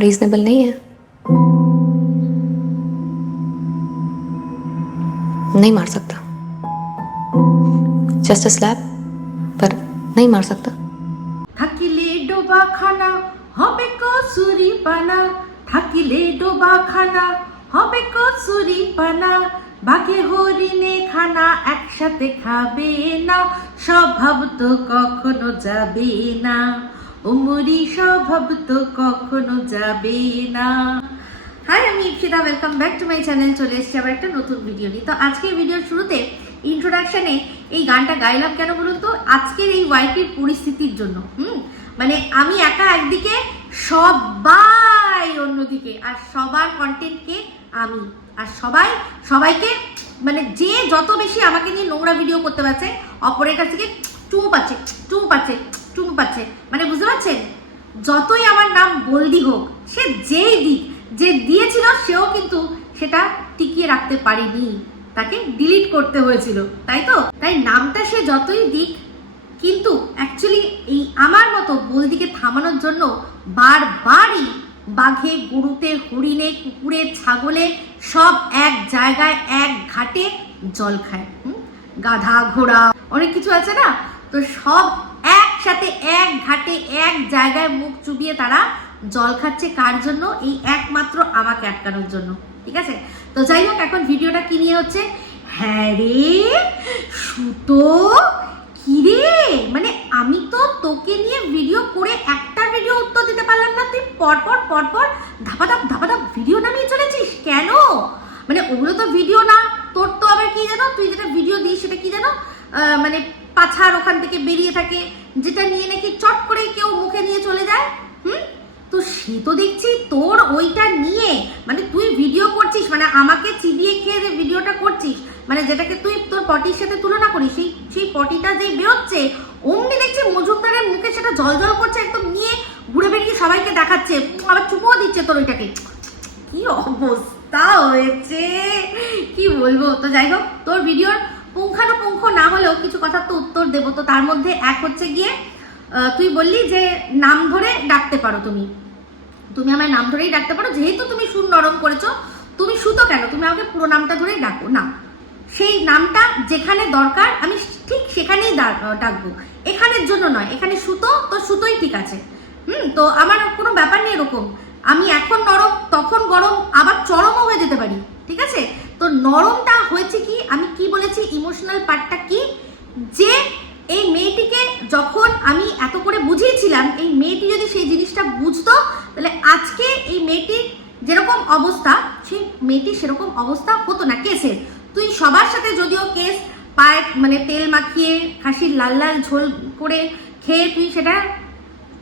Reasonable नहीं है। नहीं मार सकता, जस्ट अ स्लैप, पर नहीं मार सकता। থাকিলে ডোবা খানা হবে কচুরি পানা, থাকিলে ডোবা খানা হবে কচুরি পানা, বাঘে হরিণে খানা একসাথে খাবে না, স্বভাব তো কখনো যাবে না, ওমরি স্বভাব তো কখনো যাবে না। হাই, আমি Ipsita, welcome back to my channel. চলে এসেছি আবার একটা নতুন ভিডিও নিয়ে। তো আজকের ভিডিওর শুরুতে ইন্ট্রোডাকশনে এই গানটা গাইলাম কেন বলুন তো? আজকের এই ওয়াইটির পরিস্থিতির জন্য। মানে আমি একা একদিকে, সবাই অন্যদিকে, আর সবার কন্টেন্টকে আমি, আর সবাইকে মানে যে যত বেশি আমাকে নিয়ে নোংরা ভিডিও করতে পারছে, অপরের কাছ থেকে চুমু পাচ্ছে, মানে বুঝতে পারছেন? যতই আমার নাম বলদি হোক, সে যেই দিক, যে দিয়েছিল সেও কিন্তু সেটা টিকিয়ে রাখতে পারেনি, তাকে ডিলিট করতে হয়েছিল, তাই তো? তাই নামটা সে যতই দিক, কিন্তু অ্যাকচুয়ালি এই আমার মতো বলদিকে থামানোর জন্য বারবারই বাঘে, গরুতে, হরিণে, কুকুরে, ছাগলে সব এক জায়গায় এক ঘাটে জল খায়। গাধা, ঘোড়া, অনেক কিছু আছে না, তো সব একসাথে এক ঘাটে এক জায়গায় মুখ চুবিয়ে তারা জল খাচ্ছে। কার জন্য? এই একমাত্র আমাকে আটকানোর জন্য। ঠিক আছে, তো যাই হোক, এখন ভিডিওটা কি নিয়ে হচ্ছে? হ্যাঁ রে সুতো, কি রে, মানে আমি তো তোকে নিয়ে ভিডিও করে একটা ভিডিও উত্তর দিতে পারলাম না, তুই পরপর ধাপাধাপ ভিডিও নামিয়ে চলেছিস কেন? মানে ওগুলো তো ভিডিও না, তোর তো আবার কি জানো, তুই যেটা ভিডিও দিস সেটা কি জানো, মানে পাছার ওখান থেকে বেরিয়ে থাকে, যেটা নিয়ে নাকি চট করে কেউ মুখে নিয়ে চলে যায়। তো সে তো দেখছি তোর ওইটা নিয়ে, মানে তুই ভিডিও করছিস, মানে আমাকে চিবিয়ে খেয়ে যে ভিডিওটা করছিস, মানে যেটাকে তুই তোর পটির সাথে তুলনা করিস, সেই পটিটা যে বেরোচ্ছে, অমনি দেখছি মজুমদারের মুখে সেটা জল করছে, একদম নিয়ে ঘুরে বেরিয়ে সবাইকে দেখাচ্ছে, আবার চুপও দিচ্ছে তোর ওইটাকে। কি অবস্থা হয়েছে, কি বলবো। তো যাই হোক, তোর ভিডিওর পুঙ্খানুপুঙ্খ না হলেও কিছু কথা তো উত্তর দেবো। তো তার মধ্যে এক হচ্ছে গিয়ে, তুই বললি যে নাম ধরে ডাকতে পারো, তুমি আমার নাম ধরেই ডাকতে পারো, যেহেতু তুমি সুর নরম করেছো, তুমি সুতো কেন, তুমি আমাকে পুরো নামটা ধরেই ডাকো না। সেই নামটা যেখানে দরকার আমি ঠিক সেখানেই ডাকবো, এখানের জন্য নয়। এখানে সুতো, তো সুতোই ঠিক আছে। তো আমার কোনো ব্যাপার নেই এরকম, আমি এখন নরম তখন গরম, আবার চরমও হয়ে যেতে পারি। ঠিক আছে, তো নরমটা হয়েছে কি, আমি কি বলেছি, ইমোশনাল পার্টটা কি, যে এই মেয়েটিকে যখন আমি এত করে বুঝিয়েছিলাম, এই মেয়েটি যদি সেই জিনিসটা বুঝতো, তাহলে আজকে এই মেয়েটির যেরকম অবস্থা, সেই মেয়েটির সেরকম অবস্থা হতো না কেসের। তুই সবার সাথে যদিও কেস পায়ে মানে তেল মাখিয়ে খাসির লাল ঝোল করে খেয়ে তুই সেটা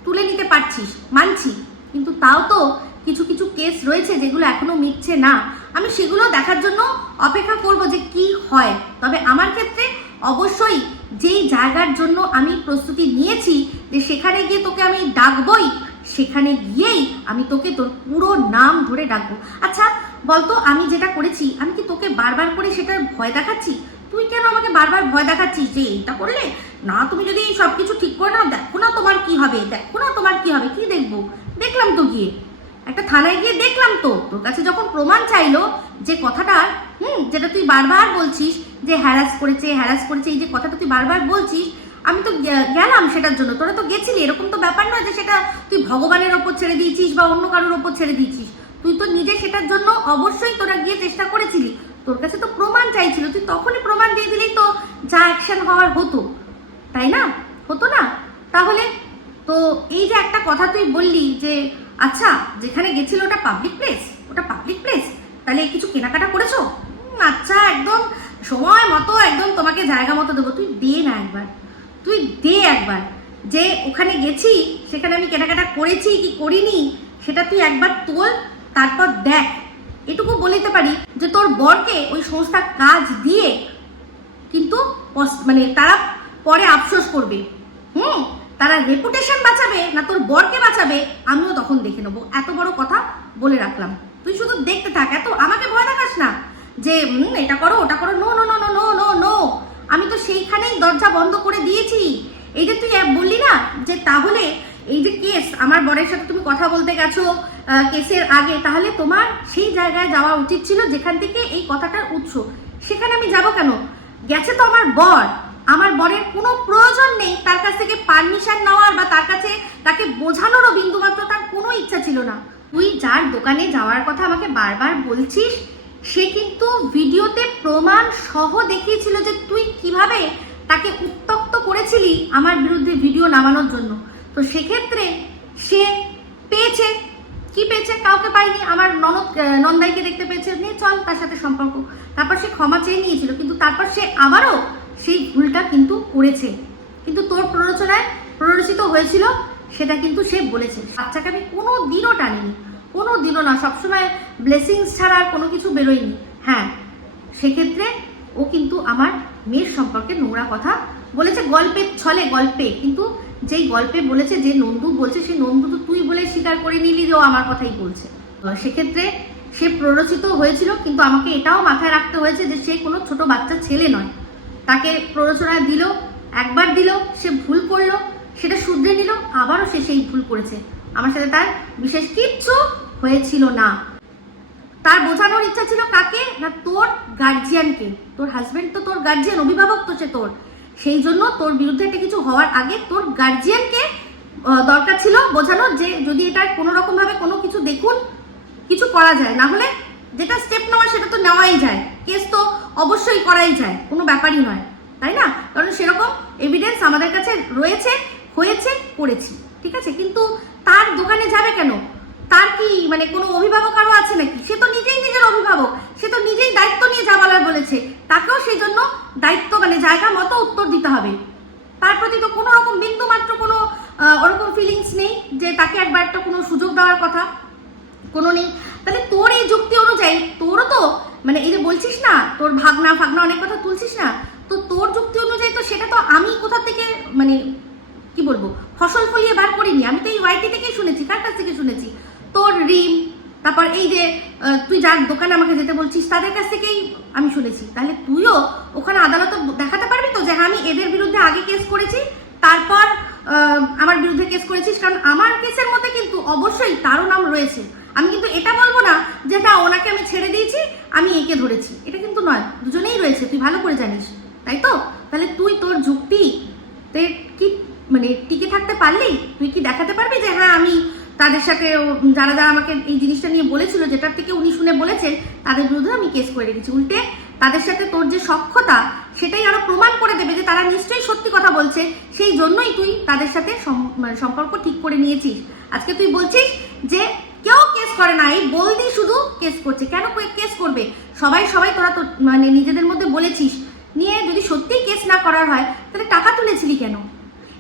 তুলে নিতে পারছিস, মানছি, কিন্তু তাও তো কিছু কেস রয়েছে যেগুলো এখনো মিটছে না। আমি সেগুলো দেখার জন্য অপেক্ষা করব যে কি হয়। তবে আমার ক্ষেত্রে অবশ্যই যেই জায়গার জন্য আমি প্রস্তুতি নিয়েছি, যে সেখানে গিয়ে তোকে আমি ডাকবই, সেখানে গিয়েই আমি তোকে তোর পুরো নাম ধরে ডাকবো। আচ্ছা বলতো, আমি যেটা করেছি, আমি কি তোকে বারবার করে সেটা ভয় দেখাচ্ছি? তুই কেন আমাকে বারবার ভয় দেখাচ্ছিস যে এইটা করলে না, তুমি যদি সবকিছু ঠিক করে নাও, দেখো না তোমার কি হবে, কি দেখবো? দেখলাম তো গিয়ে একটা থানায় গিয়ে দেখলাম তো, তোর কাছে যখন প্রমাণ চাইলো যে কথাটা, যেটা তুই বারবার বলছিস যে হ্যারাস করেছে, এই যে কথাটা তুই বারবার বলছিস, আমি তো গেলাম সেটার জন্য। তোরা তো গেছিলি, এরকম তো ব্যাপার নয় যে সেটা তুই ভগবানের ওপর ছেড়ে দিয়েছিস বা অন্য কারোর ওপর ছেড়ে দিয়েছিস। তুই তো নিজে সেটার জন্য অবশ্যই তোরা গিয়ে চেষ্টা করেছিলি, তোর কাছে তো প্রমাণ চাইছিল, তুই তখনই প্রমাণ দিয়ে দিলেই তো যা অ্যাকশন হওয়ার হতো, তাই না? হতো না? তাহলে তো এই যে একটা কথা তুই বললি যে আচ্ছা যেখানে গেছিল ওটা পাবলিক প্লেস, তাহলে কিছু কেনাকাটা করেছো? আচ্ছা, একদম সময় মতো একদম তোমাকে জায়গা মতো দেবো, তুই দে একবার যে ওখানে গেছি, সেখানে আমি কেনাকাটা করেছি কি করিনি, সেটা তুই একবার তোল, তারপর দেখ। এটুকু বলতে পারি যে তোর বরকে ওই সংস্থা কাজ দিয়ে কিন্তু মানে তারা পরে আফসোস করবে। তারা রেপুটেশন বাঁচাবে না তোর বরকে বাঁচাবে, আমিও তখন দেখে নেবো। এত বড় কথা বলে রাখলাম, তুই শুধু দেখতে থাক, এত আমাকে ভয় দেখাস না যে এটা করো ওটা করো। নো, আমি তো সেইখানেই দরজা বন্ধ করে দিয়েছি। এই যে তুই বললি না যে তাহলে এই যে কেস, আমার বরের সাথে তুমি কথা বলতে গেছো কেসের আগে, তাহলে তোমার সেই জায়গায় যাওয়া উচিত ছিল যেখান থেকে এই কথাটার উৎস। সেখানে আমি যাব কেন? গেছে তো আমার বর, আমার বরের কোনো প্রয়োজন নেই তার কাছ থেকে পারমিশন নেওয়ার বা তার কাছে তাকে বোঝানোরও বিন্দুমাত্র তার কোনো ইচ্ছা ছিল না। তুই যার দোকানে যাওয়ার কথা আমাকে বারবার বলছিস, সে কিন্তু ভিডিওতে প্রমাণ সহ দেখিয়েছিল যে তুই কিভাবে তাকে উত্ত্যক্ত করেছিলি আমার বিরুদ্ধে ভিডিও নামানোর জন্য। তো সেক্ষেত্রে সে পেয়েছে, কি পেয়েছে? কাউকে পায়নি, আমার নন্দাইকে দেখতে পেয়েছে, নিয়ে চল তার সাথে সম্পর্ক। তারপর সে ক্ষমা চেয়ে নিয়েছিল, কিন্তু তারপর সে আবারও সেই ভুলটা কিন্তু করেছে, কিন্তু তোর প্ররোচনায় প্ররোচিত হয়েছিল সেটা কিন্তু সে বলেছে। বাচ্চাকে আমি কোনো দিনও টানিনি, কোনো দিনও না, সবসময় ব্লেসিংস ছাড়া আর কোনো কিছু বেরোয়নি। হ্যাঁ, সেক্ষেত্রে ও কিন্তু আমার মেয়ের সম্পর্কে নোংরা কথা বলেছে, গল্পের ছলে, গল্পে, কিন্তু যেই গল্পে বলেছে, যে নন্দু বলছে, সেই নন্দু তো তুই বলে স্বীকার করে নিলি যে ও আমার কথাই বলছে। সেক্ষেত্রে সে প্ররোচিত হয়েছিল, কিন্তু আমাকে এটাও মাথায় রাখতে হয়েছে যে সে কোনো ছোট বাচ্চা ছেলে নয়। তাকে প্ররোচনা দিল, একবার দিল, সে ভুল করলো, সেটা শুধরে নিল, আবারও সে সেই ভুল করেছে। আমার সাথে তার বিশেষ কিচ্ছু হয়েছিল না। তার বোঝানোর ইচ্ছা ছিল কাকে? না তোর গার্জিয়ানকে। তোর হাজবেন্ড তো তোর গার্জিয়ান, অভিভাবক তো সে তোর। সেই জন্য তোর বিরুদ্ধে একটা কিছু হওয়ার আগে তোর গার্জিয়ানকে দরকার ছিল বোঝানোর, যে যদি এটা কোনো রকম ভাবে কোনো কিছু দেখুন, কিছু করা যায়, না হলে যেটা স্টেপ নেওয়া সেটা তো নেওয়াই যায়, কেস তো অবশ্যই করাই যায়, কোনো ব্যাপারই নয়, তাই না? কারণ সেরকম এভিডেন্স আমাদের কাছে রয়েছে, হয়েছে, করেছি, ঠিক আছে। কিন্তু তার দোকানে যাবে কেন? তার কি মানে কোনো অভিভাবক আরও আছে নাকি? সে তো নিজেই নিজের অভিভাবক, সে তো নিজেই দায়িত্ব নিয়ে যা বলার বলেছে, তাকেও সেই জন্য দায়িত্ব মানে জায়গা মতো উত্তর দিতে হবে। তার প্রতি তো কোনো রকম বিন্দু মাত্র কোনো ওরকম ফিলিংস নেই যে তাকে একবার একটা কোনো সুযোগ দেওয়ার কথা, কোনো নেই। তাহলে তোর এই যুক্তি অনুযায়ী তোরও তো মানে এই যে বলছিস না তোর ভাগনা অনেক কথা তুলছিস না, তো তোর যুক্তি অনুযায়ী তো সেটা তো আমি কোথা থেকে মানে কি বলবো ফসল ফলিয়ে বার করিনি, আমি তো এই ওয়াইটি থেকেই শুনেছি। কার কাছ থেকে শুনেছি? তোর রিম, তারপর এই যে তুই যার দোকানে আমাকে যেতে বলছিস তাদের কাছ থেকেই আমি শুনেছি। তাহলে তুইও ওখানে আদালতে দেখাতে পারবি তো যে আমি এদের বিরুদ্ধে আগে কেস করেছি, তারপর আমার বিরুদ্ধে কেস করেছিস। কারণ আমার কেসের মধ্যে কিন্তু অবশ্যই তারও নাম রয়েছে। আমি কিন্তু এটা বলবো না যে না ওনাকে আমি ছেড়ে দিয়েছি, আমি একে ধরেছি, এটা কিন্তু নয়, দুজনেই রয়েছে, তুই ভালো করে জানিস, তাই তো? তাহলে তুই তোর যুক্তি কি মানে টিকে থাকতে পারলি? তুই কি দেখাতে পারবি যে হ্যাঁ আমি তাদের সাথে যারা যারা আমাকে এই জিনিসটা নিয়ে বলেছিল, যেটার থেকে উনি শুনে বলেছেন, তাদের বিরুদ্ধে আমি কেস করে রেখেছি। উল্টে তাদের সাথে তোর যে সখ্যতা সেটাই আরো প্রমাণ করে দেবে যে তারা নিশ্চয়ই সত্যি কথা বলছে, সেই জন্যই তুই তাদের সাথে সম্পর্ক ঠিক করে নিয়েছিস। আজকে তুই বলছিস যে কেউ কেস করে না, এই বলদি শুধু কেস করছে। কেন কেস করবে? সবাই তোরা তো মানে নিজেদের মধ্যে বলেছিস নিয়ে, যদি সত্যিই কেস না করার হয় তাহলে টাকা তুলেছিলি কেন?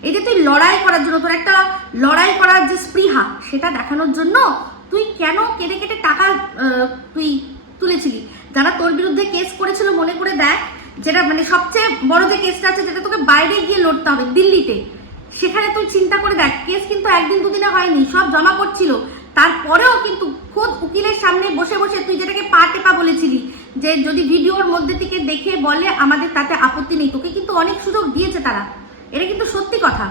এই যে তুই লড়াই করার জন্য, তোর একটা লড়াই করার যে স্পৃহা সেটা দেখানোর জন্য তুই কেন কেটে কেটে টাকা তুই তুলেছিলি? যারা তোর বিরুদ্ধে কেস করেছিল মনে করে দেখ, যেটা মানে সবচেয়ে বড় যে কেসটা আছে যেটা তোকে বাইরে গিয়ে লড়তে হবে দিল্লিতে, সেখানে তুই চিন্তা করে দেখ, কেস কিন্তু একদিন দুদিনে হয়নি, সব জমা করছিল। তারপরেও কিন্তু খোদ উকিলের সামনে বসে বসে তুই যেটাকে পা টেপা বলেছিলি, যে যদি ভিডিওর মধ্যে থেকে দেখে বলে আমাদের তাতে আপত্তি নেই, তোকে কিন্তু অনেক সুযোগ দিয়েছে তারা। এটা কিন্তু সত্যি কথা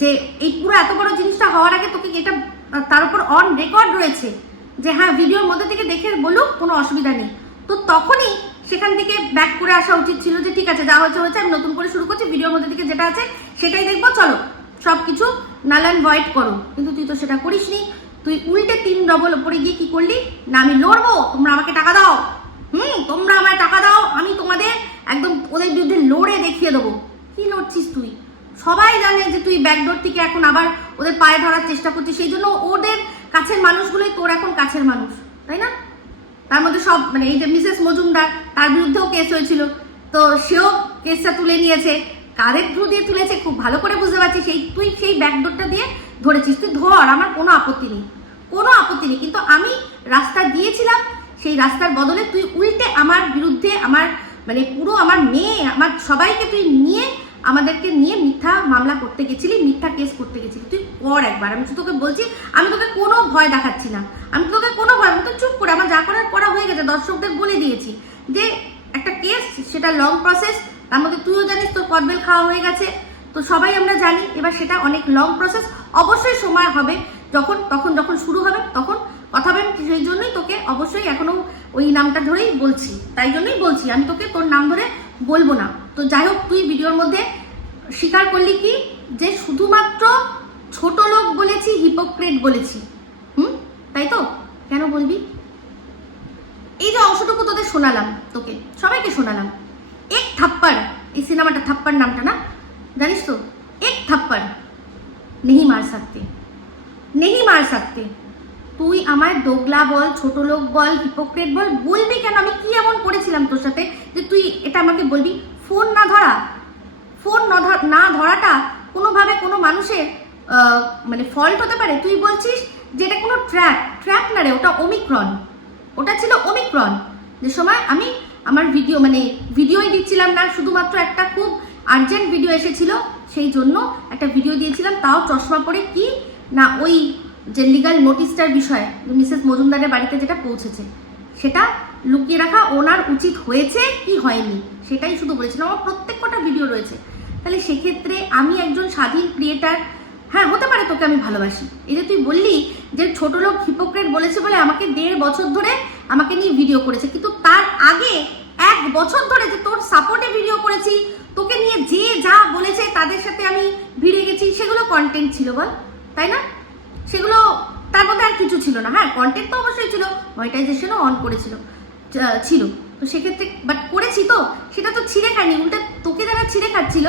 যে এই পুরো এত বড় জিনিসটা হওয়ার আগে তোকে এটা তার উপর অন রেকর্ড রয়েছে যে হ্যাঁ ভিডিওর মধ্যে থেকে দেখে বলুক, কোনো অসুবিধা নেই। তো তখনই সেখান থেকে ব্যাক করে আসা উচিত ছিল যে ঠিক আছে যা হয়েছে হয়েছে, আমি নতুন করে শুরু করছি, ভিডিওর মধ্যে থেকে যেটা আছে সেটাই দেখবো, চলো সব কিছু নাল অ্যান্ড ভয়েড করো। কিন্তু তুই তো সেটা করিসনি, তুই উল্টে 3 ডবল ওপরে গিয়ে কি করলি না আমি লড়বো, তোমরা আমাকে টাকা দাও, তোমরা আমায় টাকা দাও, আমি তোমাদের একদম ওদের বিরুদ্ধে লড়ে দেখিয়ে দেবো। কি লড়ছিস তুই? সবাই জানে যে তুই ব্যাকডোর থেকে এখন আবার ওদের পায়ে ধরার চেষ্টা করছিস, সেই জন্য ওদের কাছের মানুষগুলোই তোর এখন কাছের মানুষ, তাই না? তার মধ্যে সব মানে এই যে মিসেস মজুমদার, তার বিরুদ্ধেও কেস হয়েছিল, তো সেও কেসটা তুলে নিয়েছে। কাদের থ্রু দিয়ে তুলেছে খুব ভালো করে বুঝতে পারছি, তুই সেই ব্যাকডোরটা দিয়ে ধরেছিস, তুই ধর, আমার কোনো আপত্তি নেই, কোনো আপত্তি নেই। কিন্তু আমি রাস্তা দিয়েছিলাম, সেই রাস্তার বদলে তুই উল্টে আমার বিরুদ্ধে আমার মানে পুরো আমার মেয়ে আমার সবাইকে তুই নিয়ে আমাদেরকে নিয়ে মিথ্যা মামলা করতে গেছিলি, মিথ্যা কেস করতে গেছিলি। তুই কর একবার, আমি তোকে বলছি, আমি তোকে কোনো ভয় দেখাচ্ছি না, আমি তোকে কোনো ভয়, আমি তো চুপ করে আমার যা করার করা হয়ে গেছে, দর্শকদের বলে দিয়েছি যে একটা কেস সেটা লং প্রসেস, তার মধ্যে তুইও জানিস তোর কদবেল খাওয়া হয়ে গেছে, তো সবাই আমরা জানি, এবার সেটা অনেক লং প্রসেস, অবশ্যই সময় হবে, যখন শুরু হবে তখন কথা হবে। সেই জন্যই তোকে অবশ্যই এখনো ওই নামটা ধরেই বলছি, তাই জন্যই বলছি, আমি তোকে তোর নাম ধরে বলবো না। তো যাই হোক, তুই ভিডিওর মধ্যে স্বীকার করলি কি যে শুধুমাত্র ছোট লোক বলেছি, হিপোক্রেট বলেছি, তাই তো? কেন বলবি? এই যে অংশটুকু তোদের শোনালাম, তোকে সবাইকে শোনালাম, এক থাপ্পড়, এই সিনেমাটা থাপ্পড় নামটা না, জানিস তো? এক থাপ্পড় নেহি মার সাকতে, নেহি মার সাকতে। তুই আমায় দোগলা বল, ছোট লোক বল, হিপোক্রেট বল, বলবি কেন? আমি কি এমন করেছিলাম তোর সাথে যে তুই এটা আমাকে বলবি? ফোন না ধরা, ফোন না ধরাটা কোনোভাবে কোনো মানুষের মানে ফল্ট হতে পারে? তুই বলছিস যে এটা কোনো ট্র্যাক না রে, ওটা ওমিক্রন, ওটা ছিল ওমিক্রন। যে সময় আমি আমার ভিডিওই দিচ্ছিলাম না, শুধুমাত্র একটা খুব আর্জেন্ট ভিডিও এসেছিল, সেই জন্য একটা ভিডিও দিয়েছিলাম, তাও চশমা পরে, কি না ওই যে লিগাল নোটিশটার বিষয়ে মিসেস মজুমদারের বাড়িতে যেটা পৌঁছেছে সেটা লুকিয়ে রাখা ওনার উচিত হয়েছে কি হয়নি, সেটাই শুধু বলেছিলাম। আমার প্রত্যেক কটা ভিডিও রয়েছে। তাহলে সেক্ষেত্রে আমি একজন স্বাধীন ক্রিয়েটার, হ্যাঁ হতে পারে তোকে আমি ভালোবাসি, এই যে তুই বললি যে ছোট লোক হিপোক্রেট বলেছে বলে আমাকে 1.5 বছর ধরে আমাকে নিয়ে ভিডিও করেছে, কিন্তু তার আগে 1 বছর ধরে যে তোর সাপোর্টে ভিডিও করেছি, তোকে নিয়ে যে যা বলেছে তাদের সাথে আমি ভিড়ে গেছি, সেগুলো কন্টেন্ট ছিল বল, তাই না? সেগুলো তার মধ্যে আর কিছু ছিল না। হ্যাঁ, কন্টেন্ট তো অবশ্যই ছিল, মনিটাইজেশনও অন করেছিল ছিল, তো সেক্ষেত্রে বাট করেছি তো, সেটা তো ছিঁড়ে খাইনি, উল্টে তোকে যারা ছিঁড়ে খাচ্ছিল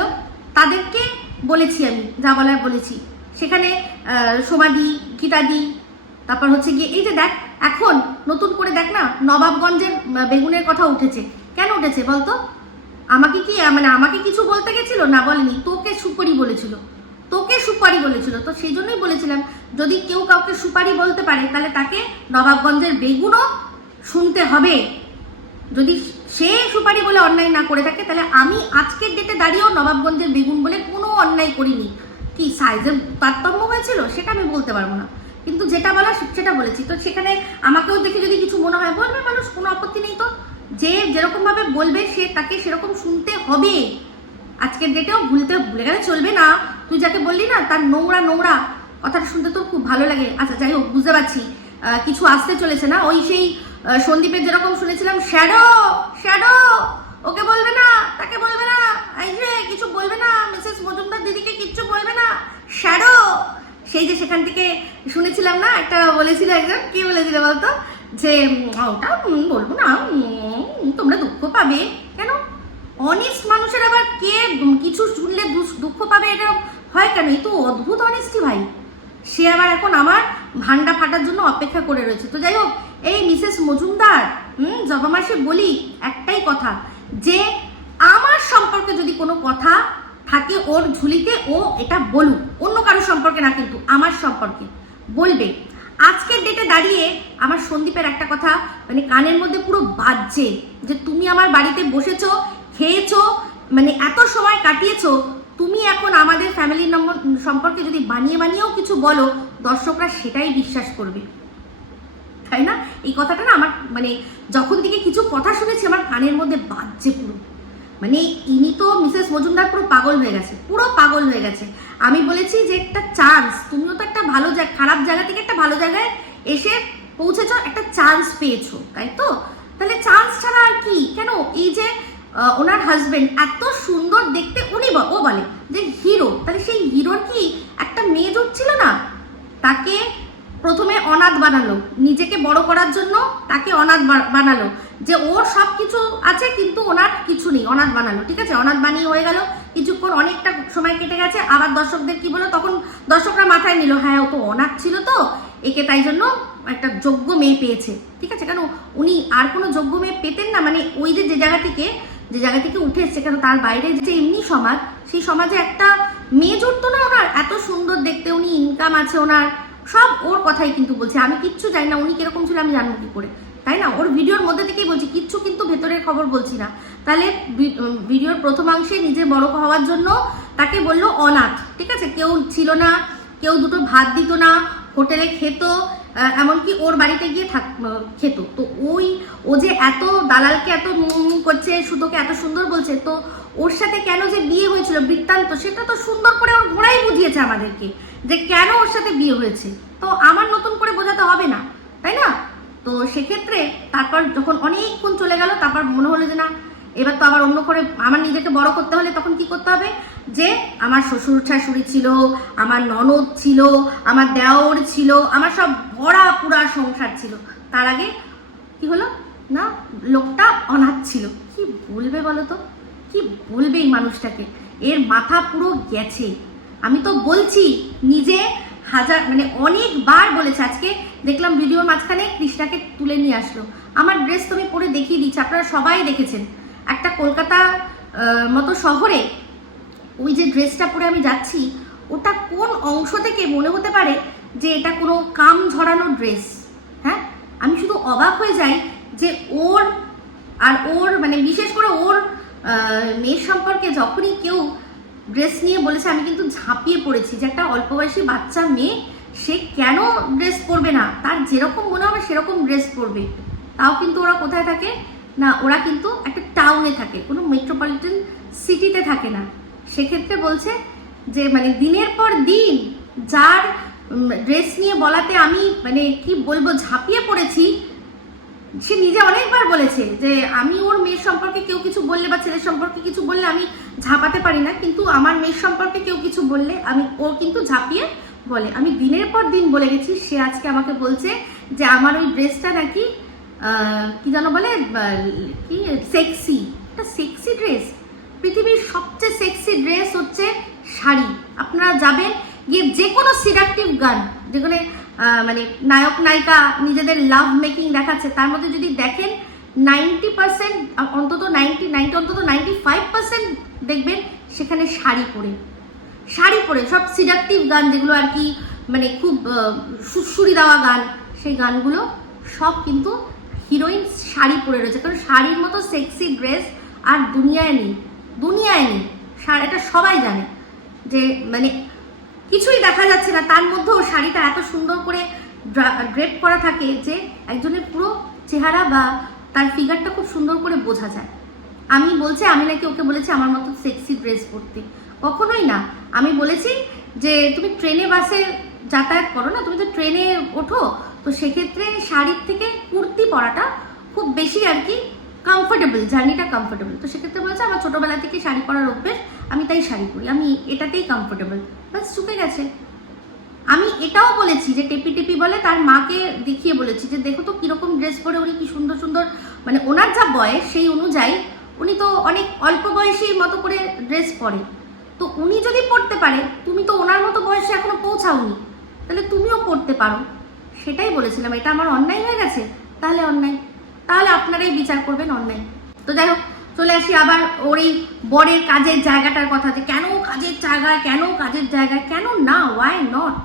তাদেরকে বলেছি, আমি যা বলার বলেছি। সেখানে সোমাদি, গীতাদি, তারপর হচ্ছে গিয়ে এই যে দেখ এখন নতুন করে দেখ না, নবাবগঞ্জের বেগুনের কথা উঠেছে। কেন উঠেছে বলতো? আমাকে কি আমাকে কিছু বলতে গেছিল? না বলেনি, তোকে সুপারি বলেছিল, তোকে সুপারি বলেছিল। তো সেই জন্যই বলেছিলাম যদি কেউ কাউকে সুপারি বলতে পারে তাহলে তাকে নবাবগঞ্জের বেগুনও শুনতে হবে। যদি সে সুপারি বলে অন্যায় না করে থাকে, তাহলে আমি আজকের ডেটে দাঁড়িয়েও নবাবগঞ্জের বেগুন বলে কোনো অন্যায় করিনি। কি সাইজের তারতম্য হয়েছিল সেটা আমি বলতে পারবো না, কিন্তু যেটা বলা সেটা বলেছি। তো সেখানে আমাকেও দেখে যদি কিছু মনে হয় বলবে মানুষ, কোনো আপত্তি নেই। তো যে যেরকম ভাবে বলবে সে তাকে সেরকম শুনতে হবে। আজকের ডেটেও ভুলে গেলে চলবে না। তুই যাকে বললি না তার নোংরা কথাটা শুনতে তোর খুব ভালো লাগে। আচ্ছা যাই হোক, বুঝতে পারছি কিছু আসতে চলেছে না, ওই সেই সন্দীপের যেরকম শুনেছিলাম শ্যাডো ওকে বলবে না, তাকে বলবে না, এই যে কিছু বলবে না, মিসেস মজুমদার দিদিকে কিচ্ছু বলবে না, শ্যাডো। সেই যে সেখান থেকে শুনেছিলাম না, একটা বলেছিল একজন, কি বলেছিল বলতো, যে ওটা বলবো না, তোমরা দুঃখ পাবে। কেন? অনেস্ট মানুষের আবার কে কিছু শুনলে দুঃখ পাবে, এটা হয় কেন? এই তো অদ্ভুত অনেস্টি ভাই। সে আবার এখন আমার ভান্ডা ফাটার জন্য অপেক্ষা করে রয়েছে। তো যাই হোক, এই মিসেস মজুমদার জবামাসে বলি একটাই কথা, যে আমার সম্পর্কে যদি কোনো কথা থাকে ওর ঝুলিতে, ও এটা বলুক, অন্য কারো সম্পর্কে না, কিন্তু আমার সম্পর্কে বলবে। আজকের ডেটে দাঁড়িয়ে আমার সন্দীপের একটা কথা কানের মধ্যে পুরো বাজছে, যে তুমি আমার বাড়িতে বসেছো, খেয়েছো, এত সময় কাটিয়েছো, তুমি এখন আমাদের ফ্যামিলির সম্পর্কে যদি বানিয়েও কিছু বলো, দর্শকরা সেটাই বিশ্বাস করবে, তাই না? এই কথাটা না আমার যখন থেকে কিছু কথা শুনেছি আমার কানের মধ্যে বাজছে পুরো। ইনি তো মিসেস মজুমদার পুরো পাগল হয়ে গেছে। আমি বলেছি যে একটা চান্স, তুমিও তো একটা ভালো খারাপ জায়গা থেকে একটা ভালো জায়গায় এসে পৌঁছেছো, একটা চান্স পেয়েছো, তাই তো? তাহলে চান্স ছাড়া আর কি? কেন এই যে ওনার হাজবেন্ড এত সুন্দর দেখতে, ও বলে যে হিরো, তাহলে সেই হিরোর কি একটা মেয়ে জুটছিল না? তাকে প্রথমে অনাথ বানালো, নিজেকে বড় করার জন্য তাকে অনাথ বানালো, যে ওর সব কিছু আছে কিন্তু ওনার কিছু নেই, অনাথ বানালো। ঠিক আছে, অনাথ বানিয়ে হয়ে গেল কিছুক্ষণ, অনেকটা সময় কেটে গেছে, আবার দর্শকদের কি বলো, তখন দর্শকরা মাথায় নিল, হ্যাঁ ও তো অনাথ ছিল, তো একে তাই জন্য একটা যোগ্য মেয়ে পেয়েছে। ঠিক আছে, কেন উনি আর কোনো যোগ্য মেয়ে পেতেন না? ওই যে জায়গা থেকে উঠে এসছে, কেন তার বাইরে যে এমনি সমাজ, সেই সমাজে একটা মেয়ে জুটতো না ওনার? এত সুন্দর দেখতে, উনি ইনকাম আছে ওনার, সব ওর কথাই কিন্তু বলছে। আমি কিচ্ছু জানি না উনি কিরকম ছিল, আমি জানবো কি করে, তাই না? ওর ভিডিওর মধ্যে থেকেই বলছি, কিচ্ছু কিন্তু ভেতরের খবর বলছি না। তাহলে ভিডিওর প্রথমাংশে নিজে বড় হওয়ার জন্য তাকে বললো অনাথ। ঠিক আছে, কেউ ছিল না, কেউ দুটো ভাত দিত না, হোটেলে খেত, এমনকি ওর বাড়িতে গিয়ে খেত। তো ও যে এত দালালকে এত করছে, সুতোকে এত সুন্দর বলছে, তো ওর সাথে কেন যে বিয়ে হয়েছিল বৃত্তান্ত সেটা তো সুন্দর করে ওর ঘোড়াই বুঝিয়েছে আমাদেরকে যে কেন ওর সাথে বিয়ে হয়েছে। তো আমার নতুন করে বোঝাতে হবে না, তাই না? তো সেক্ষেত্রে তারপর যখন অনেকক্ষণ চলে গেল, তারপর মনে হলো যে না, এবার তো আবার অন্য করে আমার নিজেকে বড় করতে হলে তখন কি করতে হবে, যে আমার শ্বশুর শাশুড়ি ছিল, আমার ননদ ছিল, আমার দেওর ছিল, আমার সব ভরা পুরা সংসার ছিল। তার আগে কি হলো না, লোকটা অনাথ ছিল। কি বলবে বলো তো, কি বলবে এই মানুষটাকে? এর মাথা পুরো গেছে। আমি তো বলছি, নিজে মানে অনেকবার বলেছে। আজকে দেখলাম ভিডিওর মাঝখানে কৃষ্ণাকে তুলে নিয়ে আসলো। আমার ড্রেস তো আমি পরে দেখিয়ে দিচ্ছি, আপনারা সবাই দেখেছেন। একটা কলকাতা মতো শহরে ওই যে ড্রেসটা পরে আমি যাচ্ছি, ওটা কোন অংশ থেকে মনে হতে পারে যে এটা কোনো কাম ঝরানো ড্রেস? হ্যাঁ, আমি শুধু অবাক হয়ে যাই যে ওর মানে বিশেষ করে ওর মেয়ের সম্পর্কে যখনই কেউ ড্রেস নিয়ে বলেছে, আমি কিন্তু ঝাঁপিয়ে পড়েছি যে একটা অল্প বয়সী বাচ্চা মেয়ে, সে কেন ড্রেস পরবে না? তার যেরকম মনে হবে সেরকম ড্রেস পরবে। তাও কিন্তু ওরা কোথায় থাকে না, ওরা কিন্তু একটা টাউনে থাকে, কোনো মেট্রোপলিটন সিটিতে থাকে না। সেক্ষেত্রে বলছে যে মানে দিনের পর দিন যার ড্রেস নিয়ে বলাতে আমি মানে কি বলবো, ঝাঁপিয়ে পড়েছি। সে নিজে অনেকবার বলেছে যে আমি ওর মেয়ের সম্পর্কে কেউ কিছু বললে বা ছেলের সম্পর্কে কিছু বললে আমি ঝাঁপাতে পারি না, কিন্তু আমার মেয়ের সম্পর্কে কেউ কিছু বললে ও কিন্তু ঝাঁপিয়ে বলে। আমি দিনের পর দিন বলে গেছি, সে আজকে আমাকে বলছে যে আমার ওই ড্রেসটা নাকি কি যেন বলে, কি সেক্সি, একটা সেক্সি ড্রেস। পৃথিবীর সবচেয়ে সেক্সি ড্রেস হচ্ছে শাড়ি। আপনারা যাবেন গিয়ে যে কোনো সিডাকটিভ গান, যেখানে মানে নায়ক নায়িকা নিজেদের লাভ মেকিং দেখাচ্ছে, তার মধ্যে যদি দেখেন 90% অন্তত 95% দেখবেন সেখানে শাড়ি পরে সব সিডাকটিভ গান, যেগুলো আর কি মানে খুব সুরসুরি দেওয়া গান, সেই গানগুলো সব কিন্তু হিরোইন শাড়ি পরে রয়েছে। কারণ শাড়ির মতো সেক্সি ড্রেস আর দুনিয়ায় নেই। এটা সবাই জানে যে মানে কিছুই দেখা যাচ্ছে না, তার মধ্যেও শাড়িটা এত সুন্দর করে ড্রেপ করা থাকে যে একজনের পুরো চেহারা বা তার ফিগারটা খুব সুন্দর করে বোঝা যায়। আমি নাকি ওকে বলেছি আমার মতো সেক্সি ড্রেস পরতে, কখনোই না। আমি বলেছি যে তুমি ট্রেনে বাসে যাতায়াত করো না, তুমি তো ট্রেনে ওঠো, তো সেক্ষেত্রে শাড়ির থেকে কুর্তি পরাটা খুব বেশি আর কি কমফোর্টেবল, জার্নিটা কমফোর্টেবল। তো সেক্ষেত্রে বলেছে আমার ছোটোবেলা থেকে শাড়ি পরার অভ্যেস, আমি তাই শাড়ি পরি, আমি এটাতেই কমফোর্টেবল, ব্যাস চুকে গেছে। আমি এটাও বলেছি যে টেপি বলে তার মাকে দেখিয়ে বলেছি যে দেখো তো কীরকম ড্রেস পরে উনি কি সুন্দর সুন্দর, মানে ওনার যা বয়স সেই অনুযায়ী উনি তো অনেক অল্প বয়সী মতো করে ড্রেস পরে। তো উনি যদি পরতে পারে, তুমি তো ওনার মতো বয়সে এখনো পৌঁছাওনি, তাহলে তুমিও পরতে পারো। সেটাই বলেছিলাম। এটা আমার অন্যায় হয়ে গেছে? তাহলে অন্যায়, তাহলে আপনারাই বিচার করবেন অন্যায়। তো যাই হোক, চলে আসি আবার ওর এই বরের কাজের জায়গাটার কথা, যে কেন কাজের জায়গায়, কেন না, ওয়াই নট?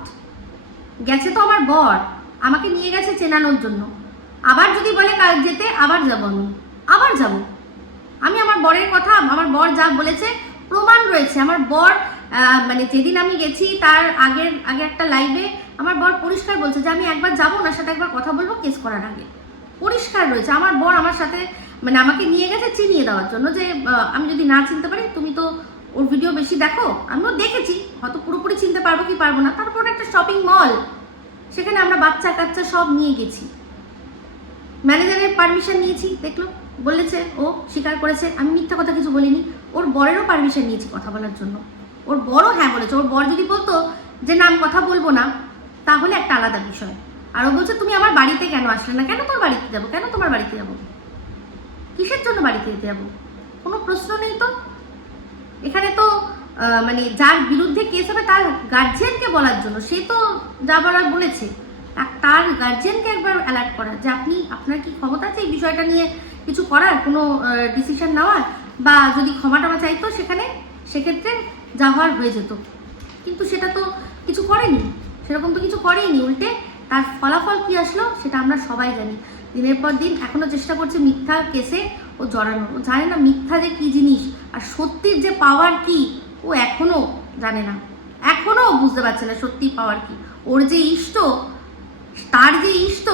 গেছে তো আমার বর, আমাকে নিয়ে গেছে চেনানোর জন্য। আবার যদি বলে কাজ যেতে, আবার যাবো, আমি আমার বরের কথা, আমার বর যা বলেছে প্রমাণ রয়েছে। আমার বর মানে যেদিন আমি গেছি তার আগে একটা লাইভে আমার বর পরিষ্কার বলছে যে আমি একবার যাবো, ওনার সাথে একবার কথা বলবো কেস করার আগে। পরিষ্কার রয়েছে। আমার বর আমার সাথে মানে আমাকে নিয়ে গেছে চিনিয়ে দেওয়ার জন্য, যে আমি যদি না চিনতে পারি, তুমি তো ওর ভিডিও বেশি দেখো, আমিও দেখেছি, হয়তো পুরোপুরি চিনতে পারবো কি পারবো না। তারপর একটা শপিং মল, সেখানে আমরা বাচ্চা কাচ্চা সব নিয়ে গেছি, ম্যানেজারের পারমিশন নিয়েছি, দেখলো, বলেছে, ও স্বীকার করেছে আমি মিথ্যা কথা কিছু বলিনি। ওর বরেরও পারমিশন নিয়েছি কথা বলার জন্য, ওর বরও হ্যাঁ বলেছে। ওর বর যদি বলতো যে না আমি কথা বলবো না, তাহলে একটা আলাদা বিষয়। আর ও বলছে তুমি আমার বাড়িতে কেন আসলে না, কেন তোর বাড়িতে যাবো, কেন তোমার বাড়িতে যাবো, কিসের জন্য বাড়িতে যেতে যাবো, কোনো প্রশ্ন নেই তো। এখানে তো মানে যার বিরুদ্ধে কেস হবে তার গার্জিয়ানকে বলার জন্য, সে তো যা বলার বলেছে, তার গার্জিয়ানকে একবার অ্যালার্ট করা যে আপনার কি ক্ষমতা আছে এই বিষয়টা নিয়ে কিছু করার, কোনো ডিসিশন নেওয়ার, বা যদি ক্ষমা টমা চাইতো সেক্ষেত্রে যা হওয়ার হয়ে যেত। কিন্তু সেটা তো কিছু করেনি, সেরকম তো কিছু করেইনি। উল্টে তার ফলাফল কি আসলো সেটা আমরা সবাই জানি। দিনের পর দিন এখনো চেষ্টা করছে মিথ্যা কেসে ও জড়ানো। ও জানে না মিথ্যা যে কি জিনিস আর সত্যির যে পাওয়ার কি, ও এখনো জানে না, এখনো বুঝতে পারছে না সত্যি পাওয়ার কি। ওর যে ইষ্ট, তার যে ইষ্ট,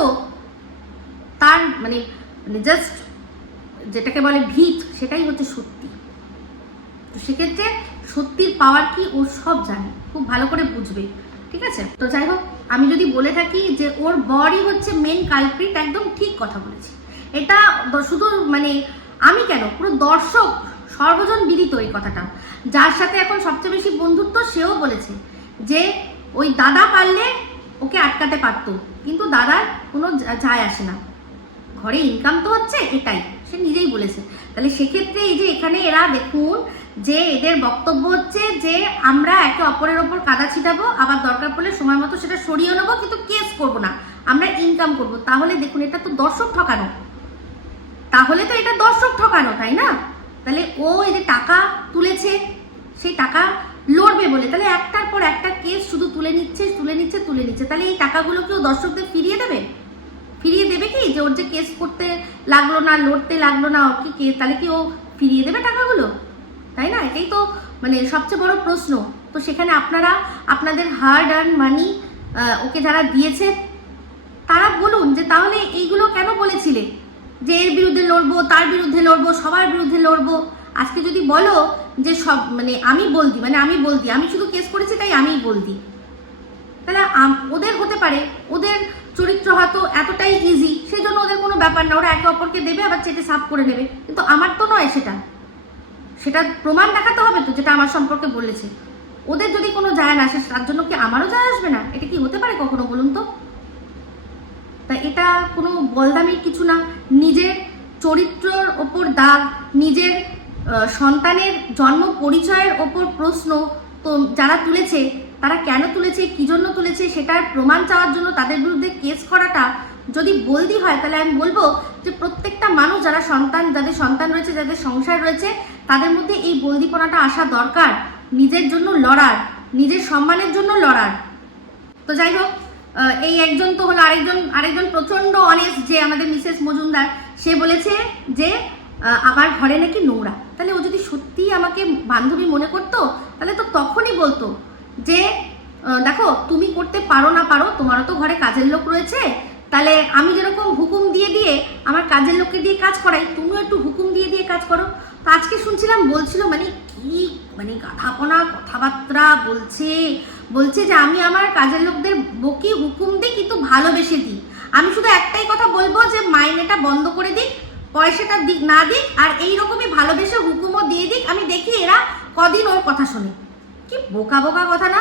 তার মানে জাস্ট যেটাকে বলে ভিত, সেটাই হচ্ছে সত্যি। তো সেক্ষেত্রে সত্যির পাওয়ার কি ও সব জানে, খুব ভালো করে বুঝবে, ঠিক আছে? তো যাই হোক, আমি যদি বলে থাকি যে ওর বরই হচ্ছে মেন কালপ্রিট, একদম ঠিক কথা বলেছি। এটা শুধু মানে আমি কেন, পুরো দর্শক সর্বজন বিদিত এই কথাটা। যার সাথে এখন সবচেয়ে বেশি বন্ধুত্ব সেও বলেছে যে ওই দাদা পারলে ওকে আটকাতে পারতো, কিন্তু দাদার কোনো যায় আসে না, ঘরে ইনকাম তো হচ্ছে, এটাই সে নিজেই বলেছে। তাহলে সেক্ষেত্রে এই যে এখানে এরা দেখুন যে এদের বক্তব্য হচ্ছে যে আমরা একে অপরের ওপর কাদা ছিটাবো, আবার দরকার পড়লে সময় মতো সেটা সরিয়ে নেবো, কিন্তু কেস করবো না, আমরা ইনকাম করব। তাহলে দেখুন এটা তো দর্শক ঠকানো, তাহলে তো এটা দর্শক ঠকানো, তাই না? তাহলে ও এই যে টাকা তুলেছে, সেই টাকা লড়বে বলে তাহলে একটার পর একটা কেস শুধু তুলে নিচ্ছে, তাহলে এই টাকাগুলো কি ও দর্শকদের ফিরিয়ে দেবে? ফিরিয়ে দেবে কি? যে ওর যে কেস করতে লাগলো না, লড়তে লাগলো না, ওর কি তাহলে কি ও ফিরিয়ে দেবে টাকাগুলো? তাই না? এটাই তো মানে সবচেয়ে বড় প্রশ্ন। তো সেখানে আপনারা আপনাদের হার্ড আর্ন মানি ওকে যারা দিয়েছে তারা বলুন যে তাহলে এইগুলো কেন বলেছিলে যে এর বিরুদ্ধে লড়বো, তার বিরুদ্ধে লড়বো, সবার বিরুদ্ধে লড়বো। আজকে যদি বলো যে সব মানে আমি বলদি, আমি শুধু কেস করেছি তাই আমিই বলদি, তাহলে ওদের হতে পারে, ওদের চরিত্র হয়তো এতটাই ইজি, সেজন্য ওদের কোনো ব্যাপার না, ওরা একে অপরকে দেবে আবার চেটে সাফ করে নেবে। কিন্তু আমার তো নয়, সেটা প্রমাণ দেখাতে হবে তো, যেটা আমার সম্পর্কে বলেছে। ওদের যদি কোনো যায় না আসে, তার জন্য কি আমারও যায় আসবে না? এটা কি হতে পারে কখনো, বলুন তো? তা এটা কোনো বলদামির কিছু না, নিজের চরিত্রের ওপর দাগ, নিজের সন্তানের জন্ম পরিচয়ের ওপর প্রশ্ন। তো যারা তুলেছে তারা কেন তুলেছে, কি জন্য তুলেছে, সেটার প্রমাণ চাওয়ার জন্য তাদের বিরুদ্ধে কেস করাটা যদি বলদি হয়, তাহলে আমি বলবো যে প্রত্যেকটা মানুষ যাদের সন্তান রয়েছে, যাদের সংসার রয়েছে, তাদের মধ্যে এই বলদিপনাটা আসা দরকার, নিজের জন্য লড়ার, নিজের সম্মানের জন্য লড়ার। তো যাই হোক, এই একজন তো হলো, আরেকজন প্রচন্ড অনেস্ট যে আমাদের মিসেস মজুমদার, সে বলেছে যে আমার ঘরে নাকি নোংরা। তাহলে ও যদি সত্যিই আমাকে বান্ধবী মনে করতো, তাহলে তো তখনই বলতো যে দেখো তুমি করতে পারো না পারো, তোমারও তো ঘরে কাজের লোক রয়েছে, তাহলে আমি যেরকম হুকুম দিয়ে আমার কাজের লোককে দিয়ে কাজ করাই, তুমিও একটু হুকুম দিয়ে কাজ করো। তো আজকে শুনছিলাম বলছিল মানে কি মানে গাধাপনা কথাবার্তা বলছে যে আমি আমার কাজের লোকদের বকি, হুকুম দিই, কিন্তু ভালোবেসে দিই। আমি শুধু একটাই কথা বলবো যে মাইনেটা বন্ধ করে দিক, পয়সাটা দিক না দিক, আর এইরকমই ভালোবেসে হুকুমও দিয়ে দিক, আমি দেখি এরা কদিন ওর কথা শোনে। কি বোকা কথা না?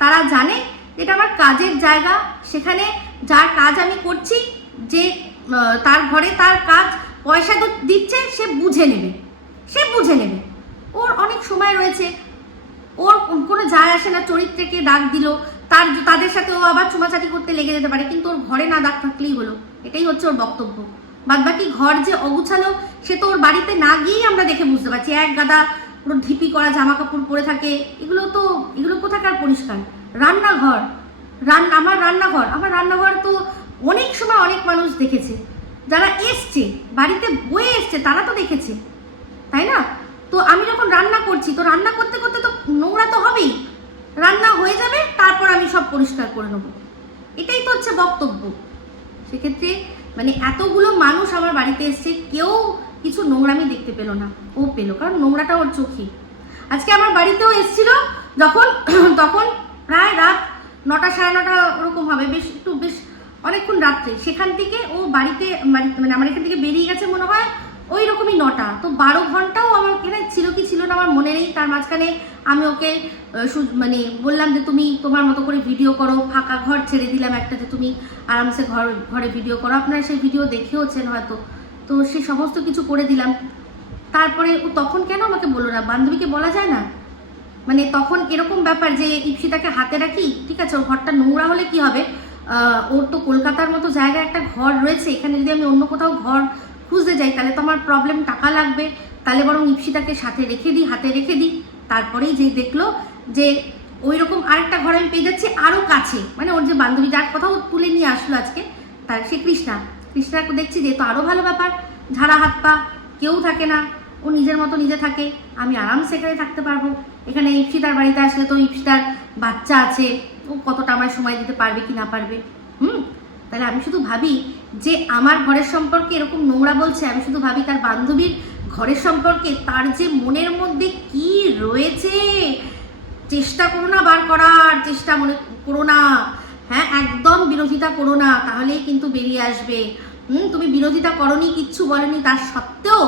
তারা জানে এটা আমার কাজের জায়গা, সেখানে যার কাজ আমি করছি, যে তার ঘরে তার কাজ পয়সা দিচ্ছে, সে বুঝে নেবে। ওর অনেক সময় রয়েছে, ওর কোনো যায় আসে না চরিত্রে কে দাগ দিল, তাদের সাথে ও আবার চুমাচাটি করতে লেগে যেতে পারে, কিন্তু ওর ঘরে না দাগ থাকলেই হলো, এটাই হচ্ছে ওর বক্তব্য। বাদবাকি ঘর যে অগুছালো, সে তো ওর বাড়িতে না গিয়েই আমরা দেখে বুঝতে পারছি। এক গাদা পুরো ঢিপি করা জামা কাপড় পরে থাকে, এগুলো কোথাকার পরিষ্কার? আমার রান্নাঘর তো অনেক সময় অনেক মানুষ দেখেছে, যারা এসছে বাড়িতে বয়ে এসছে, তারা তো দেখেছে, তাই না? তো আমি যখন রান্না করছি, তো রান্না করতে তো নোংরা তো হবেই, রান্না হয়ে যাবে, তারপর আমি সব পরিষ্কার করে নেবো, এটাই তো হচ্ছে বক্তব্য। সেক্ষেত্রে মানে এতগুলো মানুষ আমার বাড়িতে এসছে, কেউ কিছু নোংরামি দেখতে পেলো না, ও পেলো, কারণ নোংরাটা ওর চোখে। আজকে আমার বাড়িতেও এসছিল তখন প্রায় রাত 9টা 9:30 ওরকম হবে, বেশ অনেকক্ষণ রাত্রে। সেখান থেকে ও বাড়িতে মানে আমার এখান থেকে বেরিয়ে গেছে মনে হয় ওই রকমই 9টা। তো 12 ঘন্টাও আমার এখানে ছিল কি ছিল না আমার মনে নেই। তার মাঝখানে আমি ওকে মানে বললাম যে তুমি তোমার মতো করে ভিডিও করো, ফাঁকা ঘর ছেড়ে দিলাম একটা, যে তুমি আরামসে ঘরে ভিডিও করো, আপনারা সেই ভিডিও দেখেওছেন হয়তো। তো সেই সমস্ত কিছু করে দিলাম। তারপরে ও তখন কেন আমাকে বললো না? বান্ধবীকে বলা যায় না? মানে তখন এরকম ব্যাপার যে ইপসিতাকে হাতে রাখি, ঠিক আছে, ওর ঘরটা নোংরা হলে কি হবে, ওর তো কলকাতার মতো জায়গায় একটা ঘর রয়েছে, এখানে যদি আমি অন্য কোথাও ঘর খুঁজতে যাই তাহলে তো আমার প্রবলেম, টাকা লাগবে, তাহলে বরং ইপসিতাকে হাতে রেখে দিই। তারপরেই যে দেখলো যে ওই রকম আরেকটা ঘর আমি পেয়ে যাচ্ছি আরও কাছে, মানে ওর যে বান্ধবী যার কথাও তুলে নিয়ে আসলো আজকে, তার সে কৃষ্ণাকে দেখছি যে তো আরও ভালো ব্যাপার, ঝাড়া হাত পা, কেউ থাকে না, ও নিজের মতো নিজে থাকে, আমি আরামসে এখানে থাকতে পারবো। এখানে ইপসিতার বাড়িতে আসলে তো ইপসিতার বাচ্চা আছে, ও কতটা আমার সময় দিতে পারবে কি না পারবে, তাহলে আমি শুধু ভাবি যে আমার ঘরের সম্পর্কে এরকম নোংরা বলছে, আমি শুধু ভাবি তার বান্ধবীর ঘরের সম্পর্কে তার যে মনের মধ্যে কি রয়েছে। চেষ্টা করো না বার করার, চেষ্টা মনে করো না, হ্যাঁ একদম বিরোধিতা করো না, তাহলেই কিন্তু বেরিয়ে আসবে। তুমি বিরোধিতা করনি, কিচ্ছু বলনি, তার সত্ত্বেও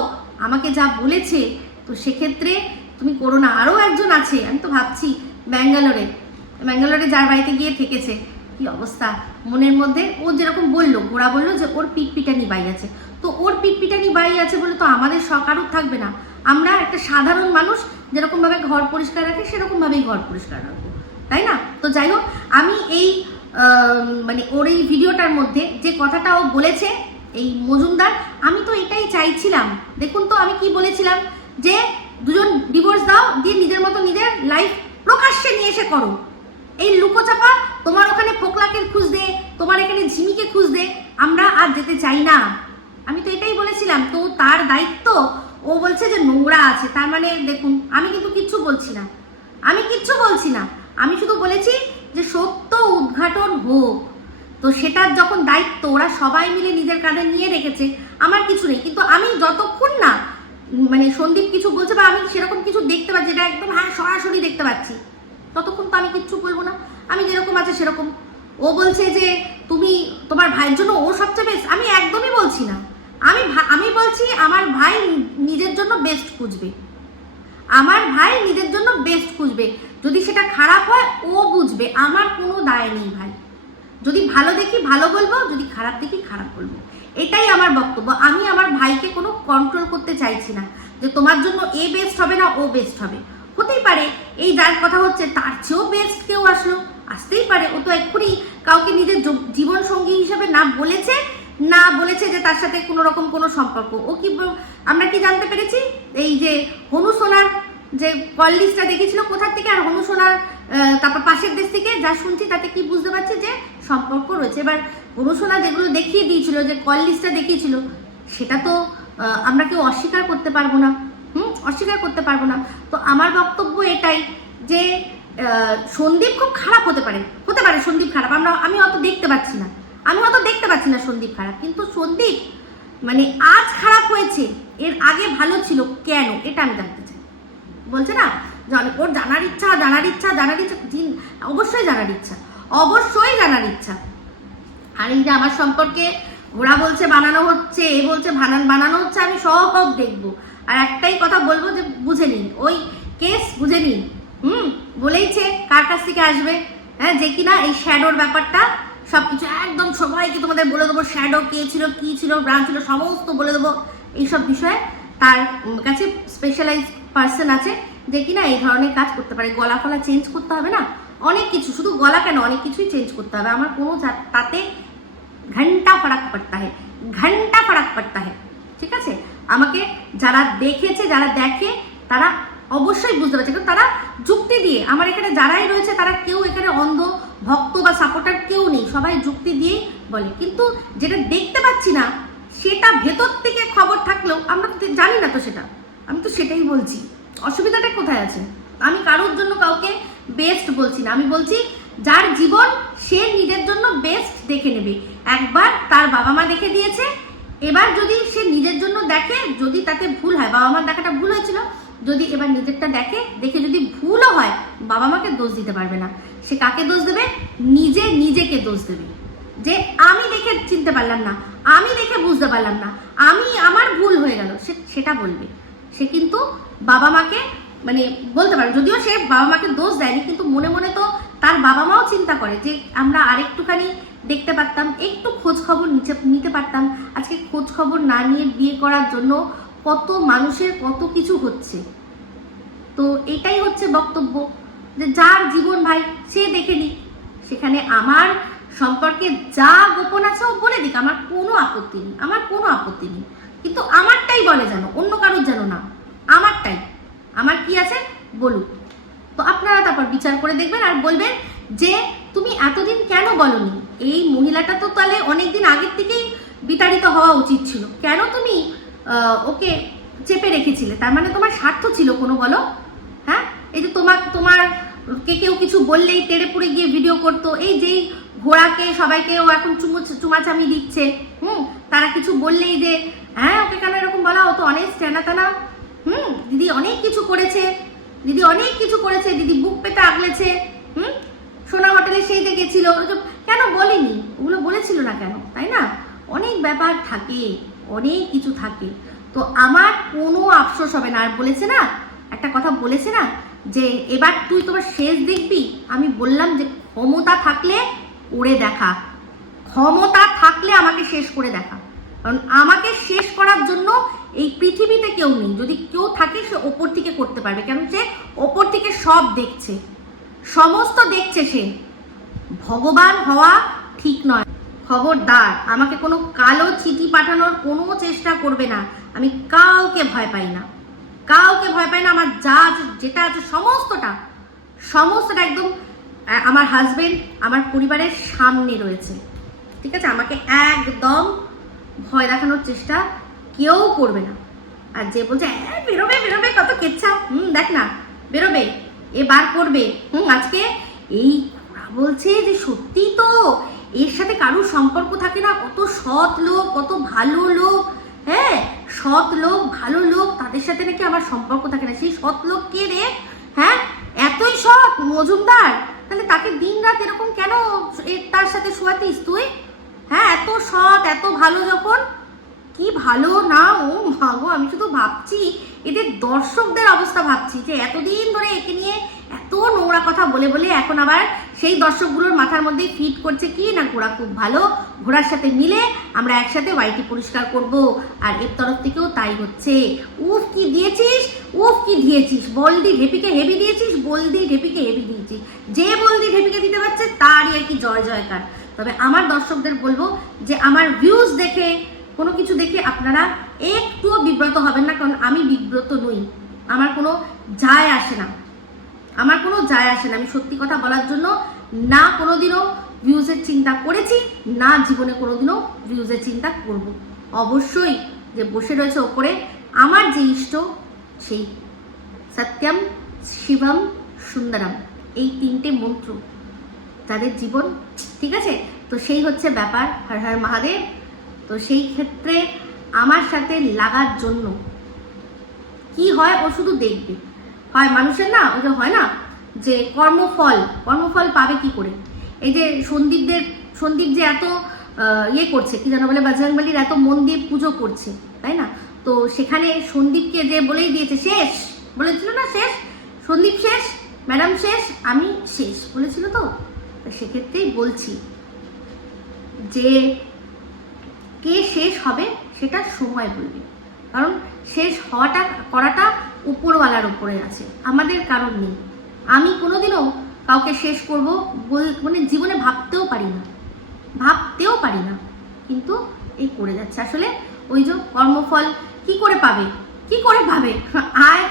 আমাকে যা বলেছে, তো সেক্ষেত্রে তুমি করো না। আরও একজন আছে, আমি তো ভাবছি ব্যাঙ্গালোরে যার বাড়িতে গিয়ে থেকেছে, কি অবস্থা মনের মধ্যে। ও যেরকম বললো, ঘোড়া বললো যে ওর পিটপিটানি বাই আছে, তো ওর পিটপিটানি বাই আছে বলে তো আমাদের সকারও থাকবে না। আমরা একটা সাধারণ মানুষ যেরকমভাবে ঘর পরিষ্কার রাখি সেরকমভাবেই ঘর পরিষ্কার রাখবো, তাই না? তো যাই হোক, আমি এই মানে ওর এই ভিডিওটার মধ্যে যে কথাটা ও বলেছে এই মজুমদার, আমি তো এটাই চাইছিলাম। দেখুন তো আমি কি বলেছিলাম, যে দুজন ডিভোর্স দাও, দিয়ে নিজের মতো নিজের লাইফ প্রকাশ্যে নিয়ে এসে করো। এই লুকোচাপা, তোমার ওখানে ফোকলাকে খুঁজ দে, তোমার এখানে ঝিমিকে খুঁজ দে, আমরা আর যেতে চাই না। আমি তো এটাই বলেছিলাম। তো তার দায়িত্ব, ও বলছে যে নোংরা আছে, তার মানে দেখুন আমি কিন্তু কিচ্ছু বলছি না, আমি শুধু বলেছি যে সত্য উদ্ঘাটন হোক। তো সেটার যখন দায়িত্ব ওরা সবাই মিলে নিজের কাঁধে নিয়ে রেখেছে, আমার কিছু নেই। কিন্তু আমি যতক্ষণ না মানে সন্দীপ কিছু বলছে বা আমি সেরকম কিছু দেখতে পাচ্ছি, যেটা একদম হ্যাঁ সরাসরি দেখতে পাচ্ছি, ততক্ষণ তো আমি কিচ্ছু বলবো না। আমি যেরকম আছে সেরকম। ও বলছে যে তুমি তোমার ভাইয়ের জন্য ও সবচেয়ে বেস্ট, আমি একদমই বলছি না। আমি বলছি আমার ভাই নিজের জন্য বেস্ট খুঁজবে, আমার ভাই নিজের জন্য বেস্ট খুঁজবে। যদি সেটা খারাপ হয় ও বুঝবে, আমার কোনো দায় নেই ভাই। যদি ভালো দেখি ভালো বলবো, যদি খারাপ দেখি খারাপ বলবো, এটাই আমার বক্তব্য। আমি আমার ভাইকে কোনো কন্ট্রোল করতে চাইছি না যে তোমার জন্য এ বেস্ট হবে না ও বেস্ট হবে। হতেই পারে এই যার কথা হচ্ছে তার চেয়েও বেস্ট কেউ আসতেই পারে। ও তো এক্ষুনি কাউকে নিজের জীবন সঙ্গী হিসেবে না বলেছে যে তার সাথে কোনো রকম কোনো সম্পর্ক। ও কি আমরা কি জানতে পেরেছি, এই যে হনু সোনার যে কল লিস্টটা দেখেছিল কোথার থেকে, আর হনু সোনার তারপর পাশের দেশ থেকে যা শুনছি তাতে কি বুঝতে পারছি যে সম্পর্ক রয়েছে। এবার হনু সোনা যেগুলো দেখিয়ে দিয়েছিল, যে কল লিস্টটা দেখিয়েছিল, সেটা তো আমরা কেউ অস্বীকার করতে পারবো না। তো আমার বক্তব্য এটাই যে সন্দীপ খুব খারাপ হতে পারে সন্দীপ খারাপ, আমি অত দেখতে পাচ্ছি না সন্দীপ খারাপ। কিন্তু সন্দীপ মানে আজ খারাপ হয়েছে, এর আগে ভালো ছিল কেন, এটা আমি জানতে চাই। বলছে না ওর জানার ইচ্ছা, অবশ্যই জানার ইচ্ছা। আর এই যে আমার সম্পর্কে ওরা বলছে বানানো হচ্ছে, এ বলছে বানানো হচ্ছে, আমি সব দেখবো। আর একটাই কথা বলবো যে বুঝে নিন, ওই কেস বুঝে নিন। বলেইছে কার কাছ থেকে আসবে, হ্যাঁ, যে কিনা এই শ্যাডোর ব্যাপারটা সবকিছু একদম সবাইকে তোমাদের বলে দেবো, শ্যাডো কে ছিল, কি ছিল, ব্রাঞ্চ ছিল, সমস্ত বলে দেবো। এইসব বিষয়ে তার কাছে স্পেশালাইজ পার্সন আছে যে কিনা এই ধরনের কাজ করতে পারে। গলা ফলা চেঞ্জ করতে হবে না, অনেক কিছু, শুধু গলা কেন অনেক কিছুই চেঞ্জ করতে হবে। আমার কোনো তাতে ঘন্টা ফারাক পড়তা হয়, ঠিক আছে? আমাকে যারা দেখেছে, যারা দেখে, তারা অবশ্যই বুঝতে পারছে, কারণ তারা যুক্তি দিয়ে, আমার এখানে যারাই রয়েছে তারা কেউ এখানে অন্ধ ভক্ত বা সাপোর্টার কেউ নেই, সবাই যুক্তি দিয়েই বলে। কিন্তু যেটা দেখতে পাচ্ছি না, সেটা ভেতর থেকে খবর থাকলেও আমরা তো জানি না, তো সেটা আমি তো সেটাই বলছি। অসুবিধাটা কোথায় আছে? আমি কারোর জন্য কাউকে বেস্ট বলছি না, আমি বলছি যার জীবন সে নিজের জন্য বেস্ট দেখে নেবে। একবার তার বাবা মা দেখে দিয়েছে, এবার যদি সে নিজের জন্য দেখে, যদি তাতে ভুল হয়, বাবা মার দেখাটা ভুল হয়েছিল, যদি এবার নিজেরটা দেখে যদি ভুলও হয়, বাবা মাকে দোষ দিতে পারবে না। সে কাকে দোষ দেবে? নিজেকে দোষ দেবে, যে আমি দেখে চিনতে পারলাম না, আমি দেখে বুঝতে পারলাম না, আমার ভুল হয়ে গেল, সেটা বলবে। সে কিন্তু বাবা মাকে মানে বলতে পারে, যদিও সে বাবা মাকে দোষ দেয়নি, কিন্তু মনে মনে তো তার বাবা মাও চিন্তা করে যে আমরা আরেকটুখানি দেখতে পারতাম, একটু খোঁজ খবর নিতে পারতাম। আজকে খোঁজ খবর না নিয়ে বিয়ে করার জন্য কত মানুষের কত কিছু হচ্ছে। তো এটাই হচ্ছে বক্তব্য, যে যার জীবন ভাই সে দেখে নিক, সেখানে আমার সম্পর্কে যা গোপন আছে ও বলে দিক, আমার কোনো আপত্তি নেই। কিন্তু আমারটাই বলে, যেন অন্য কারোর যেন না, আমারটাই, আমার কি আছে বলুক। তো আপনারা তারপর বিচার করে দেখবেন আর বলবেন যে তুমি এতদিন কেন বলনি, এই মহিলাটা তো তাহলে অনেকদিন আগের থেকেই বিতাড়িত হওয়া উচিত ছিল, কেন তুমি ওকে চেপে রেখেছিলে? তার মানে তোমার স্বার্থ ছিল কোনো, বলো? হ্যাঁ, এই যে তোমার কেউ কিছু বললেই তেড়ে পুড়ে গিয়ে ভিডিও করতো, এই যেই ঘোড়াকে সবাইকে ও এখন চুমাচামি দিচ্ছে। তারা কিছু বললেই যে হ্যাঁ ওকে কেন এরকম বলা, ও তো অনেক টানা। দিদি অনেক কিছু করেছে, দিদি অনেক কিছু করেছে, দিদি বুক পেতে আগলেছে। সোনা হোটেলে সেই গেছিল, কেন বলেনি? ওগুলো বলেছিল না কেন, তাই না? অনেক ব্যাপার থাকে, অনেক কিছু থাকে। তো আমার কোনো আফসোস হবে না। আর বলেছে না, একটা কথা বলেছে না যে এবার তুই তোমার শেষ দেখবি। আমি বললাম যে ক্ষমতা থাকলে করে দেখা, ক্ষমতা থাকলে আমাকে শেষ করে দেখা। কারণ আমাকে শেষ করার জন্য এই পৃথিবীতে কেউ নেই। যদি কেউ থাকে সে ওপর থেকে করতে পারবে, কেন সে ওপর থেকে সব দেখছে, সমস্ত দেখছে। সে ভগবান হওয়া ঠিক নয়। খবরদার আমাকে কোনো কালো চিঠি পাঠানোর কোনো চেষ্টা করবে না। আমি কাউকে ভয় পাই না, কাউকে ভয় পাই না। আমার যা যেটা আছে সমস্তটা একদম আমার হাজবেন্ড, আমার পরিবারের সামনে রয়েছে, ঠিক আছে? আমাকে একদম ভয় দেখানোর চেষ্টা কেউ করবে না। আর যে বলছে বেরোবে বেরোবে কত কেচ্ছা, দেখ না বেরোবে, বার করবে। আজকে এই বলছে যে সত্যি তো এর সাথে কারোর সম্পর্ক থাকে না। কত সৎ লোক, কত ভালো লোক, হ্যাঁ সৎ লোক ভালো লোক, তাদের সাথে নাকি আমার সম্পর্ক থাকে না। সেই সৎ লোক কে রে? হ্যাঁ এতই সৎ মজুমদার, তাহলে তাকে দিন রাত এরকম কেন তার সাথে শোয়াতিস তুই? হ্যাঁ এত সৎ এত ভালো যখন, কি ভালো না ও মাগো। আমি শুধু ভাবছি এদের দর্শকদের অবস্থা, ভাবছি যে এতদিন ধরে একে নিয়ে এত নোংরা কথা বলে বলে এখন আবার সেই দর্শকগুলোর মাথার মধ্যে ফিট করছে কি না ঘোড়া খুব ভালো, ঘোড়ার সাথে মিলে আমরা একসাথে ওয়াইটি পরিষ্কার করব। আর এর তরফ থেকেও তাই হচ্ছে। উফ কি দিয়েছিস, উফ কি দিয়েছিস, বলদি ঢেপিকে হেভি দিয়েছিস, বলদি ঢেপিকে হেভি দিয়েছিস। যে বলদি ঢেপিকে দিতে পারছে তারই আর কি জয় জয়কার। তবে আমার দর্শকদের বলবো যে আমার ভিউজ দেখে, কোনো কিছু দেখে আপনারা একটুও বিব্রত হবেন না, কারণ আমি বিব্রত নই। আমার কোনো যায় আসে না, আমার কোনো যায় আসে না। আমি সত্যি কথা বলার জন্য না কোনোদিনও ভিউজের চিন্তা করেছি, না জীবনে কোনোদিনও ভিউজের চিন্তা করব। অবশ্যই যে বসে রয়েছে ওপরে আমার যে ইষ্ট, সেই সত্যম শিবম সুন্দরম, এই তিনটে মন্ত্র যাদের জীবন, ঠিক আছে? তো সেই হচ্ছে ব্যাপার। হর হর মহাদেব। তো সেই ক্ষেত্রে আমার সাথে লাগার জন্য কি হয় ও শুধু দেখবে। হয় মানুষের না ওই যে হয় না যে কর্মফল পাবে কি করে? এই যে সন্দীপ যে এত ইয়ে করছে, কি যেন বলে, বজরংবলীর এত মন দিয়ে পুজো করছে, তাই না? তো সেখানে সন্দীপকে যে বলেই দিয়েছে শেষ, বলেছিল না শেষ, সন্দীপ শেষ, ম্যাডাম শেষ, আমি শেষ বলেছিল। তো সেক্ষেত্রেই বলছি যে কে শেষ হবে সেটা সময় বলবে। কারণ শেষ করাটা উপরওয়ালার উপরে আছে, আমাদের কারণ নেই। আমি কোনোদিনও কাউকে শেষ করব মানে জীবনে ভাবতেও পারি না, কিন্তু এই করে যাচ্ছে। আসলে ওই যে কর্মফল কি করে পাবে আয়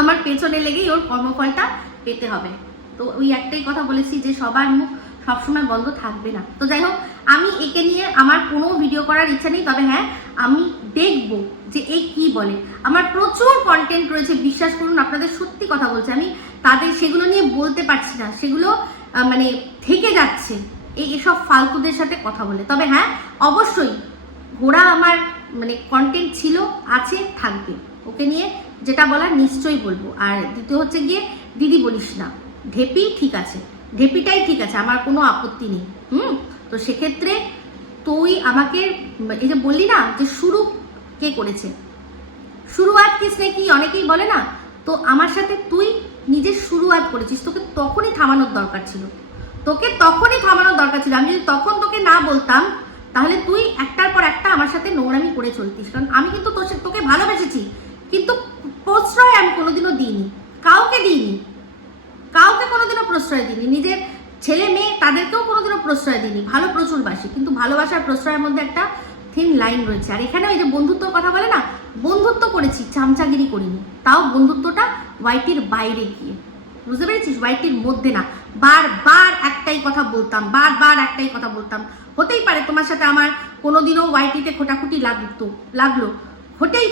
আমার পেছনে লেগেই ওর কর্মফলটা পেতে হবে। তো ওই একটাই কথা বলেছি যে সবার মুখ সবসময় বন্ধ থাকবে না। তো যাই হোক, আমি একে নিয়ে আমার কোনো ভিডিও করার ইচ্ছা নেই। তবে হ্যাঁ, আমি দেখবো যে এই কি বলে। আমার প্রচুর কন্টেন্ট রয়েছে, বিশ্বাস করুন, আপনাদের সত্যি কথা বলছি। আমি তাদের সেগুলো নিয়ে বলতে পারছি না, সেগুলো মানে থেকে যাচ্ছে এসব ফালতুদের সাথে কথা বলে। তবে হ্যাঁ, অবশ্যই ঘোড়া আমার মানে কন্টেন্ট ছিল, আছে, থাকবে। ওকে নিয়ে যেটা বলার নিশ্চয়ই বলবো। আর দ্বিতীয় হচ্ছে গিয়ে দিদি বলিস না, ঢেপি ঠিক আছে, ঢেপিটাই ঠিক আছে, আমার কোনো আপত্তি নেই। তো সেক্ষেত্রে তুই আমাকে এই যে বললি না যে শুরু কে করেছে, শুরুয়াত কিসনে কি অনেকেই বলে না, তো আমার সাথে তুই নিজের শুরুয়াত করেছিস। তোকে তখনই থামানোর দরকার ছিল, আমি যদি তখন তোকে না বলতাম তাহলে তুই একটার পর একটা আমার সাথে নোংরামি করে চলতিস। কারণ আমি কিন্তু তোকে ভালোবেসেছি, কিন্তু প্রশ্রয় আমি কোনোদিনও দিইনি, কাউকে কোনোদিনও প্রশ্রয় দিইনি। নিজের ছেলে মেয়ে তাদেরকেও কোনোদিনও প্রশ্রয় দিইনি। ভালো প্রচুর বাসি, কিন্তু ভালোবাসার প্রশ্রয়ের মধ্যে একটা থিন লাইন রয়েছে। আর এখানে ওই যে বন্ধুত্বর কথা বলে না, বন্ধুত্ব করেছি, চামচাগিরি করিনি। তাও বন্ধুত্বটা ওয়াইটির বাইরে গিয়ে, বুঝতে পেরেছিস, ওয়াইটির মধ্যে না। বারবার একটাই কথা বলতাম, হতেই পারে তোমার সাথে আমার কোনোদিনও ওয়াইটিতে খোটাখুটি লাগলো, হতেই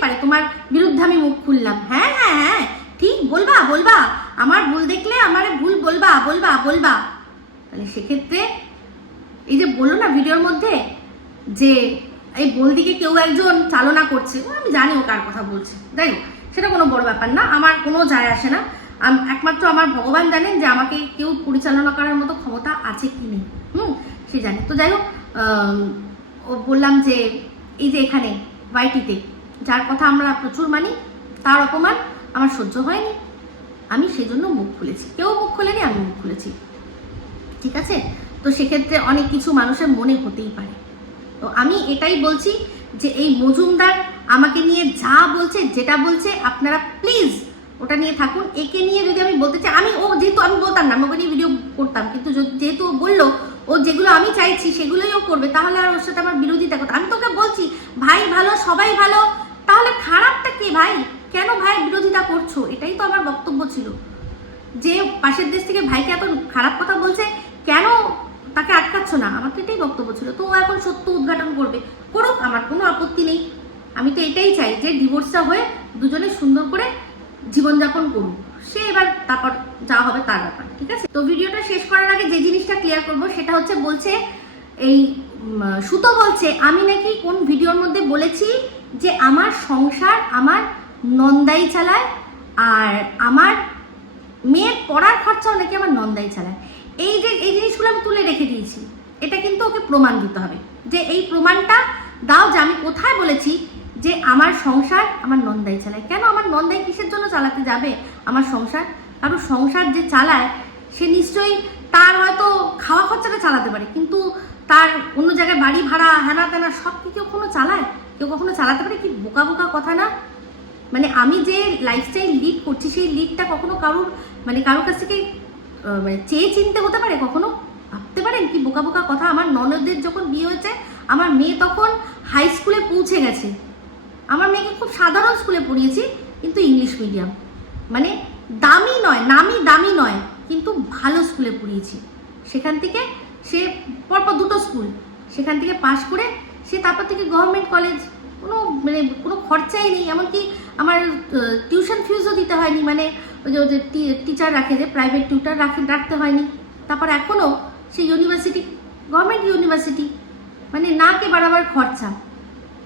পারে তোমার বিরুদ্ধে আমি মুখ খুললাম। হ্যাঁ ঠিক, বলবা আমার ভুল দেখলে আমার ভুল বলবা। তাহলে সেক্ষেত্রে এই যে বললো না ভিডিওর মধ্যে যে এই বলদিকে কেউ একজন চালনা করছে, আমি জানি ও কার কথা বলছে, যাই হোক সেটা কোনো বড় ব্যাপার না, আমার কোনো যায় আসে না। একমাত্র আমার ভগবান জানেন যে আমাকে কেউ পরিচালনা করার মতো ক্ষমতা আছে কি নেই, সে জানে। তো যাই হোক, ও বললাম যে এই যে এখানে ওয়াইটিতে যার কথা আমরা প্রচুর মানি তার অপমান আমার সহ্য হয়নি, আমি সেজন্য মুখ খুলেছি। কেউ মুখ খোলেনি, আমি মুখ খুলেছি, ঠিক আছে? তো সেক্ষেত্রে অনেক কিছু মানুষের মনে হতেই পারে। তো আমি এটাই বলছি যে এই মজুমদার আমাকে নিয়ে যা বলছে, যেটা বলছে, আপনারা প্লিজ ওটা নিয়ে থাকুন। একে নিয়ে যদি আমি বলতে চাই, যেহেতু আমি বলতাম না, আমি ওকে নিয়ে ভিডিও করতাম, কিন্তু যেহেতু ও বললো ও যেগুলো আমি চাইছি সেগুলোই ও করবে, তাহলে আর ওর সাথে আমার বিরোধিতা করতে। আমি তোকে বলছি ভাই ভালো, সবাই ভালো, তাহলে খারাপটা কে ভাই? কেন ভাই বিরোধিতা করছো? এটাই তো আমার বক্তব্য ছিল। যে পাশের দেশ থেকে ভাইকে এত খারাপ কথা বলছে, কেন তাকে আটকাচ্ছ না? আমার তো এটাই বক্তব্য ছিল। তো ও এখন সত্য উদ্ঘাটন করবে, করুক, আমার কোনো আপত্তি নেই। আমি তো এটাই চাই যে ডিভোর্সটা হয়ে দুজনে সুন্দর করে জীবনযাপন করুক, সে এবার তারপর যা হবে তার ব্যাপার, ঠিক আছে? তো ভিডিওটা শেষ করার আগে যে জিনিসটা ক্লিয়ার করবো সেটা হচ্ছে, বলছে এই সুতো বলছে আমি নাকি কোন ভিডিওর মধ্যে বলেছি যে আমার সংসার আমার নন্দাই চালায় আর আমার মেয়ের পড়ার খরচাও নাকি আমার নন্দাই চালায়। এই জিনিসগুলো আমি তুলে রেখে দিয়েছি, এটা কিন্তু ওকে প্রমাণ দিতে হবে, যে এই প্রমাণটা দাও যে আমি কোথায় বলেছি যে আমার সংসার আমার নন্দাই চালায়। কেন আমার নন্দাই কিসের জন্য চালাতে যাবে আমার সংসার? কারণ সংসার যে চালায় সে নিশ্চয়ই তার হয়তো খাওয়া খরচাটা চালাতে পারে, কিন্তু তার অন্য জায়গায় বাড়ি ভাড়া হ্যানা তেনা সব কি কেউ কখনো চালায়? কেউ কখনো চালাতে পারে? কি বোকা বোকা কথা না? মানে আমি যে লাইফস্টাইল লিড করছি সেই লিডটা কখনো কারোর কাছ থেকে মানে চেয়ে চিনতে হতে পারে? কখনো ভাবতে পারেন? কি বোকা বোকা কথা। আমার ননদের যখন বিয়ে হয়েছে আমার মেয়ে তখন হাই স্কুলে পৌঁছে গেছে, আমার মেয়েকে খুব সাধারণ স্কুলে পড়িয়েছি, কিন্তু ইংলিশ মিডিয়াম, মানে দামি নয়, দামি নয়, কিন্তু ভালো স্কুলে পড়িয়েছি। সেখান থেকে সে পরপর 2টো স্কুল, সেখান থেকে পাশ করে সে তারপর থেকে গভর্নমেন্ট কলেজ, কোনো খরচাই নেই, এমনকি আমার টিউশন ফিজও দিতে হয়নি, মানে ওই যে টিচার রাখে, যে প্রাইভেট টিউটার রাখতে হয়নি। তারপর এখনও সে ইউনিভার্সিটি, গভর্নমেন্ট ইউনিভার্সিটি, মানে না কে বাড়াবার খরচা।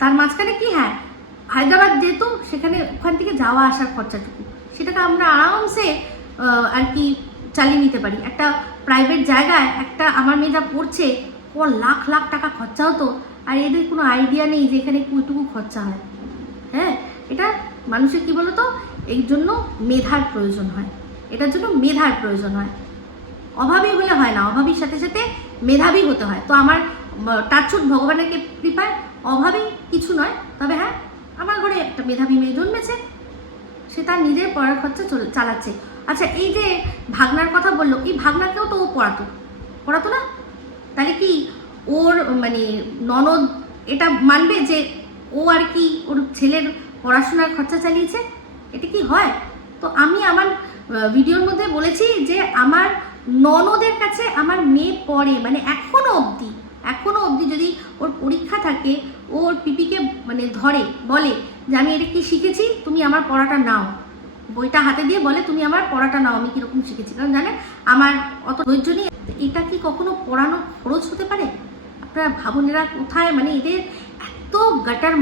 তার মাঝখানে কি, হ্যাঁ হায়দ্রাবাদ যেহেতু, সেখানে ওখান থেকে যাওয়া আসার খরচাটুকু সেটাকে আমরা আরামসে আর কি চালিয়ে নিতে পারি। একটা প্রাইভেট জায়গায় একটা আমার মেয়ে যা পড়ছে, ও লাখ লাখ টাকা খরচা হতো, আর এদের কোনো আইডিয়া নেই যে এখানে কুইটুকু খরচা হয়। হ্যাঁ, এটা মানুষের কি বলতো, এই জন্য মেধার প্রয়োজন হয়, এটার জন্য মেধার প্রয়োজন হয়। অভাবী হলে হয় না, অভাবীর সাথে সাথে মেধাবী হতে হয়। তো আমার টাচুট ভগবানের কৃপায় অভাবী কিছু নয়, তবে হ্যাঁ আমার ঘরে একটা মেধাবী মেয়ে জন্মেছে, সে তার নিজের পড়ার খরচা চালাচ্ছে। আচ্ছা, এই যে ভাগনার কথা বললো, এই ভাগনাকেও তো ও পড়াতো না? তাহলে কি ওর মানে ননদ এটা মানবে যে ও আর কি ওর ছেলের পড়াশোনার খরচা চালিয়েছে? এটা কি হয়? তো আমি আমার ভিডিওর মধ্যে বলেছি যে আমার ননদের কাছে আমার মেয়ে পড়ে, মানে এখনো অবধি যদি ওর পরীক্ষা থাকে, ওর পিপিকে মানে ধরে বলে যে আমি এটা কি শিখেছি, তুমি আমার পড়াটা নাও, বইটা হাতে দিয়ে বলে তুমি আমার পড়াটা নাও, আমি কিরকম শিখেছি। কারণ জানেন আমার অত ধৈর্য নেই। এটা কি কখনো পড়ানো খরচ হতে পারে? আপনারা ভাবুন, এরা কোথায়, মানে এদের এত গাটার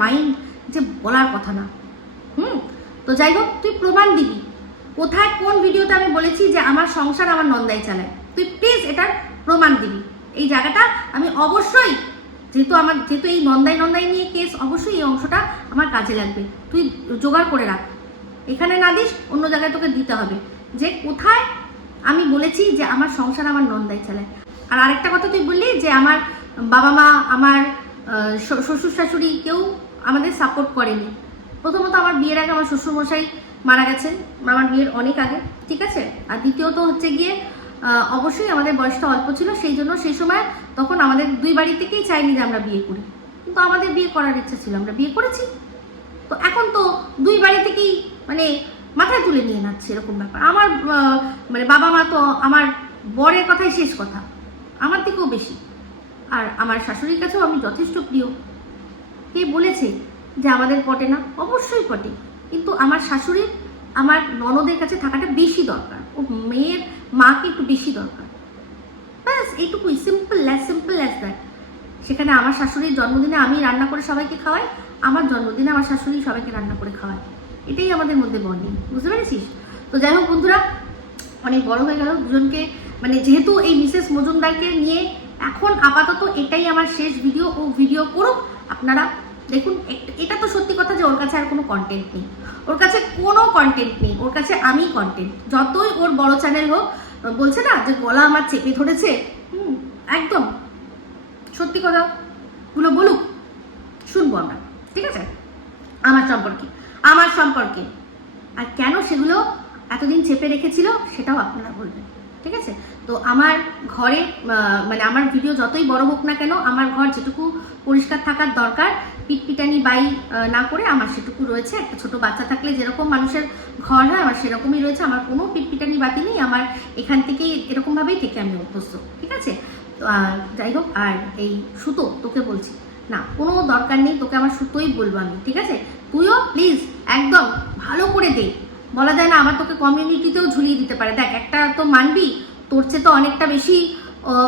মাইন্ড যে বলার কথা না। তো যাই হোক, তুই প্রমাণ দিবি কোথায়, কোন ভিডিওতে আমি বলেছি যে আমার সংসার আমার নন্দাই চালায়, তুই প্লিজ এটার প্রমাণ দিবি। এই জায়গাটা আমি অবশ্যই, যেহেতু এই নন্দাই নিয়ে কেস, অবশ্যই এই অংশটা আমার কাজে লাগবে, তুই জোগাড় করে রাখ। এখানে না দিস, অন্য জায়গায় তোকে দিতে হবে, যে কোথায় আমি বলেছি যে আমার সংসার আমার নন্দাই চালায়। আর আরেকটা কথা তুই বললি যে আমার বাবা মা, আমার শ্বশুর শাশুড়ি কেউ আমাদের সাপোর্ট করেনি। প্রথমত আমার বিয়ের আগে আমার শ্বশুরমশাই মারা গেছেন, আমার বিয়ের অনেক আগে, ঠিক আছে। আর দ্বিতীয়ত হচ্ছে গিয়ে অবশ্যই আমাদের বয়সটা অল্প ছিল, সেই জন্য সেই সময় তখন আমাদের দুই বাড়ি থেকেই চাইনি যে আমরা বিয়ে করি, কিন্তু আমাদের বিয়ে করার ইচ্ছা ছিল, আমরা বিয়ে করেছি। তো এখন তো দুই বাড়ি থেকেই মানে মাথায় তুলে নিয়ে নাচ্ছে এরকম ব্যাপার। আমার মানে বাবা মা তো আমার বরের কথাই শেষ কথা, আমার থেকেও বেশি। আর আমার শাশুড়ির কাছেও আমি যথেষ্ট প্রিয়। কে বলেছে যে আমাদের পটে না? অবশ্যই পটে, কিন্তু আমার শাশুড়ির আমার ননদের কাছে থাকাটা বেশি দরকার, ও মেয়ের মাকে একটু বেশি দরকার, ব্যাস এইটুকুই, সিম্পল অ্যাজ দ্যাট। সেখানে আমার শাশুড়ির জন্মদিনে আমি রান্না করে সবাইকে খাওয়াই, আমার জন্মদিনে আমার শাশুড়ি সবাইকে রান্না করে খাওয়ায়। এটাই আমাদের মধ্যে বন্ডিং, বুঝতে পেরেছিস? তো যাই হোক বন্ধুরা, অনেক বড় হয়ে গেল দুজনকে, মানে যেহেতু এই মিসেস মজুমদারকে নিয়ে এখন আপাতত এটাই আমার শেষ ভিডিও। ও ভিডিও করুক, আপনারা দেখুন। এটা তো সত্যি কথা যে ওর কাছে আর কোনো কন্টেন্ট নেই, ওর কাছে কোনো কন্টেন্ট নেই, ওর কাছে আমি কন্টেন্ট। যতই ওর বড় চ্যানেল হোক, বলছে না যে গলা আমার চেপে ধরেছে, একদম সত্যি কথাগুলো বলুক, শুনবো আমরা, ঠিক আছে? আমার সম্পর্কে আর কেন সেগুলো এতদিন চেপে রেখেছিল সেটাও আপনারা বলবেন, ঠিক আছে? তো আমার ঘরে মানে আমার ভিডিও যতই বড় হোক না কেন, আমার ঘর যেটুকু পরিষ্কার থাকার দরকার, পিটপিটানি বাই না করে আমার সেটুকু রয়েছে। একটা ছোট বাচ্চা থাকলে যেরকম মানুষের ঘর হয়, আমার সেরকমই রয়েছে। আমার কোনো পিটপিটানি বাতি নেই, আমার এখান থেকেই এরকমভাবেই থেকে আমি অভ্যস্ত, ঠিক আছে? তো যাই হোক, আর এই সুতো তোকে বলছি না, কোনো দরকার নেই, তোকে আমার সুতোই বলবো আমি, ঠিক আছে? তুইও প্লিজ একদম ভালো করে দে। বলা যায় না আবার তোকে কমিউনিটিতেও ঝুলিয়ে দিতে পারে। দেখ, একটা তো মানবি, তোর চেয়ে তো অনেকটা বেশি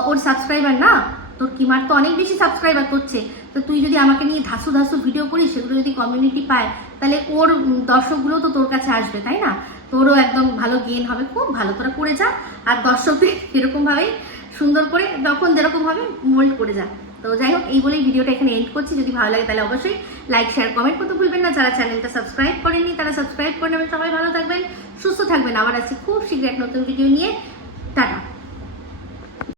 ওর সাবস্ক্রাইবার না, তোর কিমার তো অনেক বেশি সাবস্ক্রাইবার করছে। তো তুই যদি আমাকে নিয়ে ধাসু ভিডিও করিস, সেগুলো যদি কমিউনিটি পায়, তাহলে ওর দর্শকগুলো তো তোর কাছে আসবে, তাই না? তোরও একদম ভালো গেইন হবে। খুব ভালো, তোরা করে যা, আর দর্শকদের এরকমভাবেই সুন্দর করে যখন যেরকমভাবে মোল্ড করে যা। তো যাই হোক, এই বলেই ভিডিওটা এখানে এন্ড করছি। যদি ভালো লাগে তাহলে অবশ্যই লাইক, শেয়ার, কমেন্ট করতে ভুলবেন না। যারা চ্যানেলটা সাবস্ক্রাইব করেননি তারা সাবস্ক্রাইব করে নেবেন। সবাই ভালো থাকবেন, সুস্থ থাকবেন। আবার আসছি খুব শীঘ্র এক নতুন ভিডিও নিয়ে।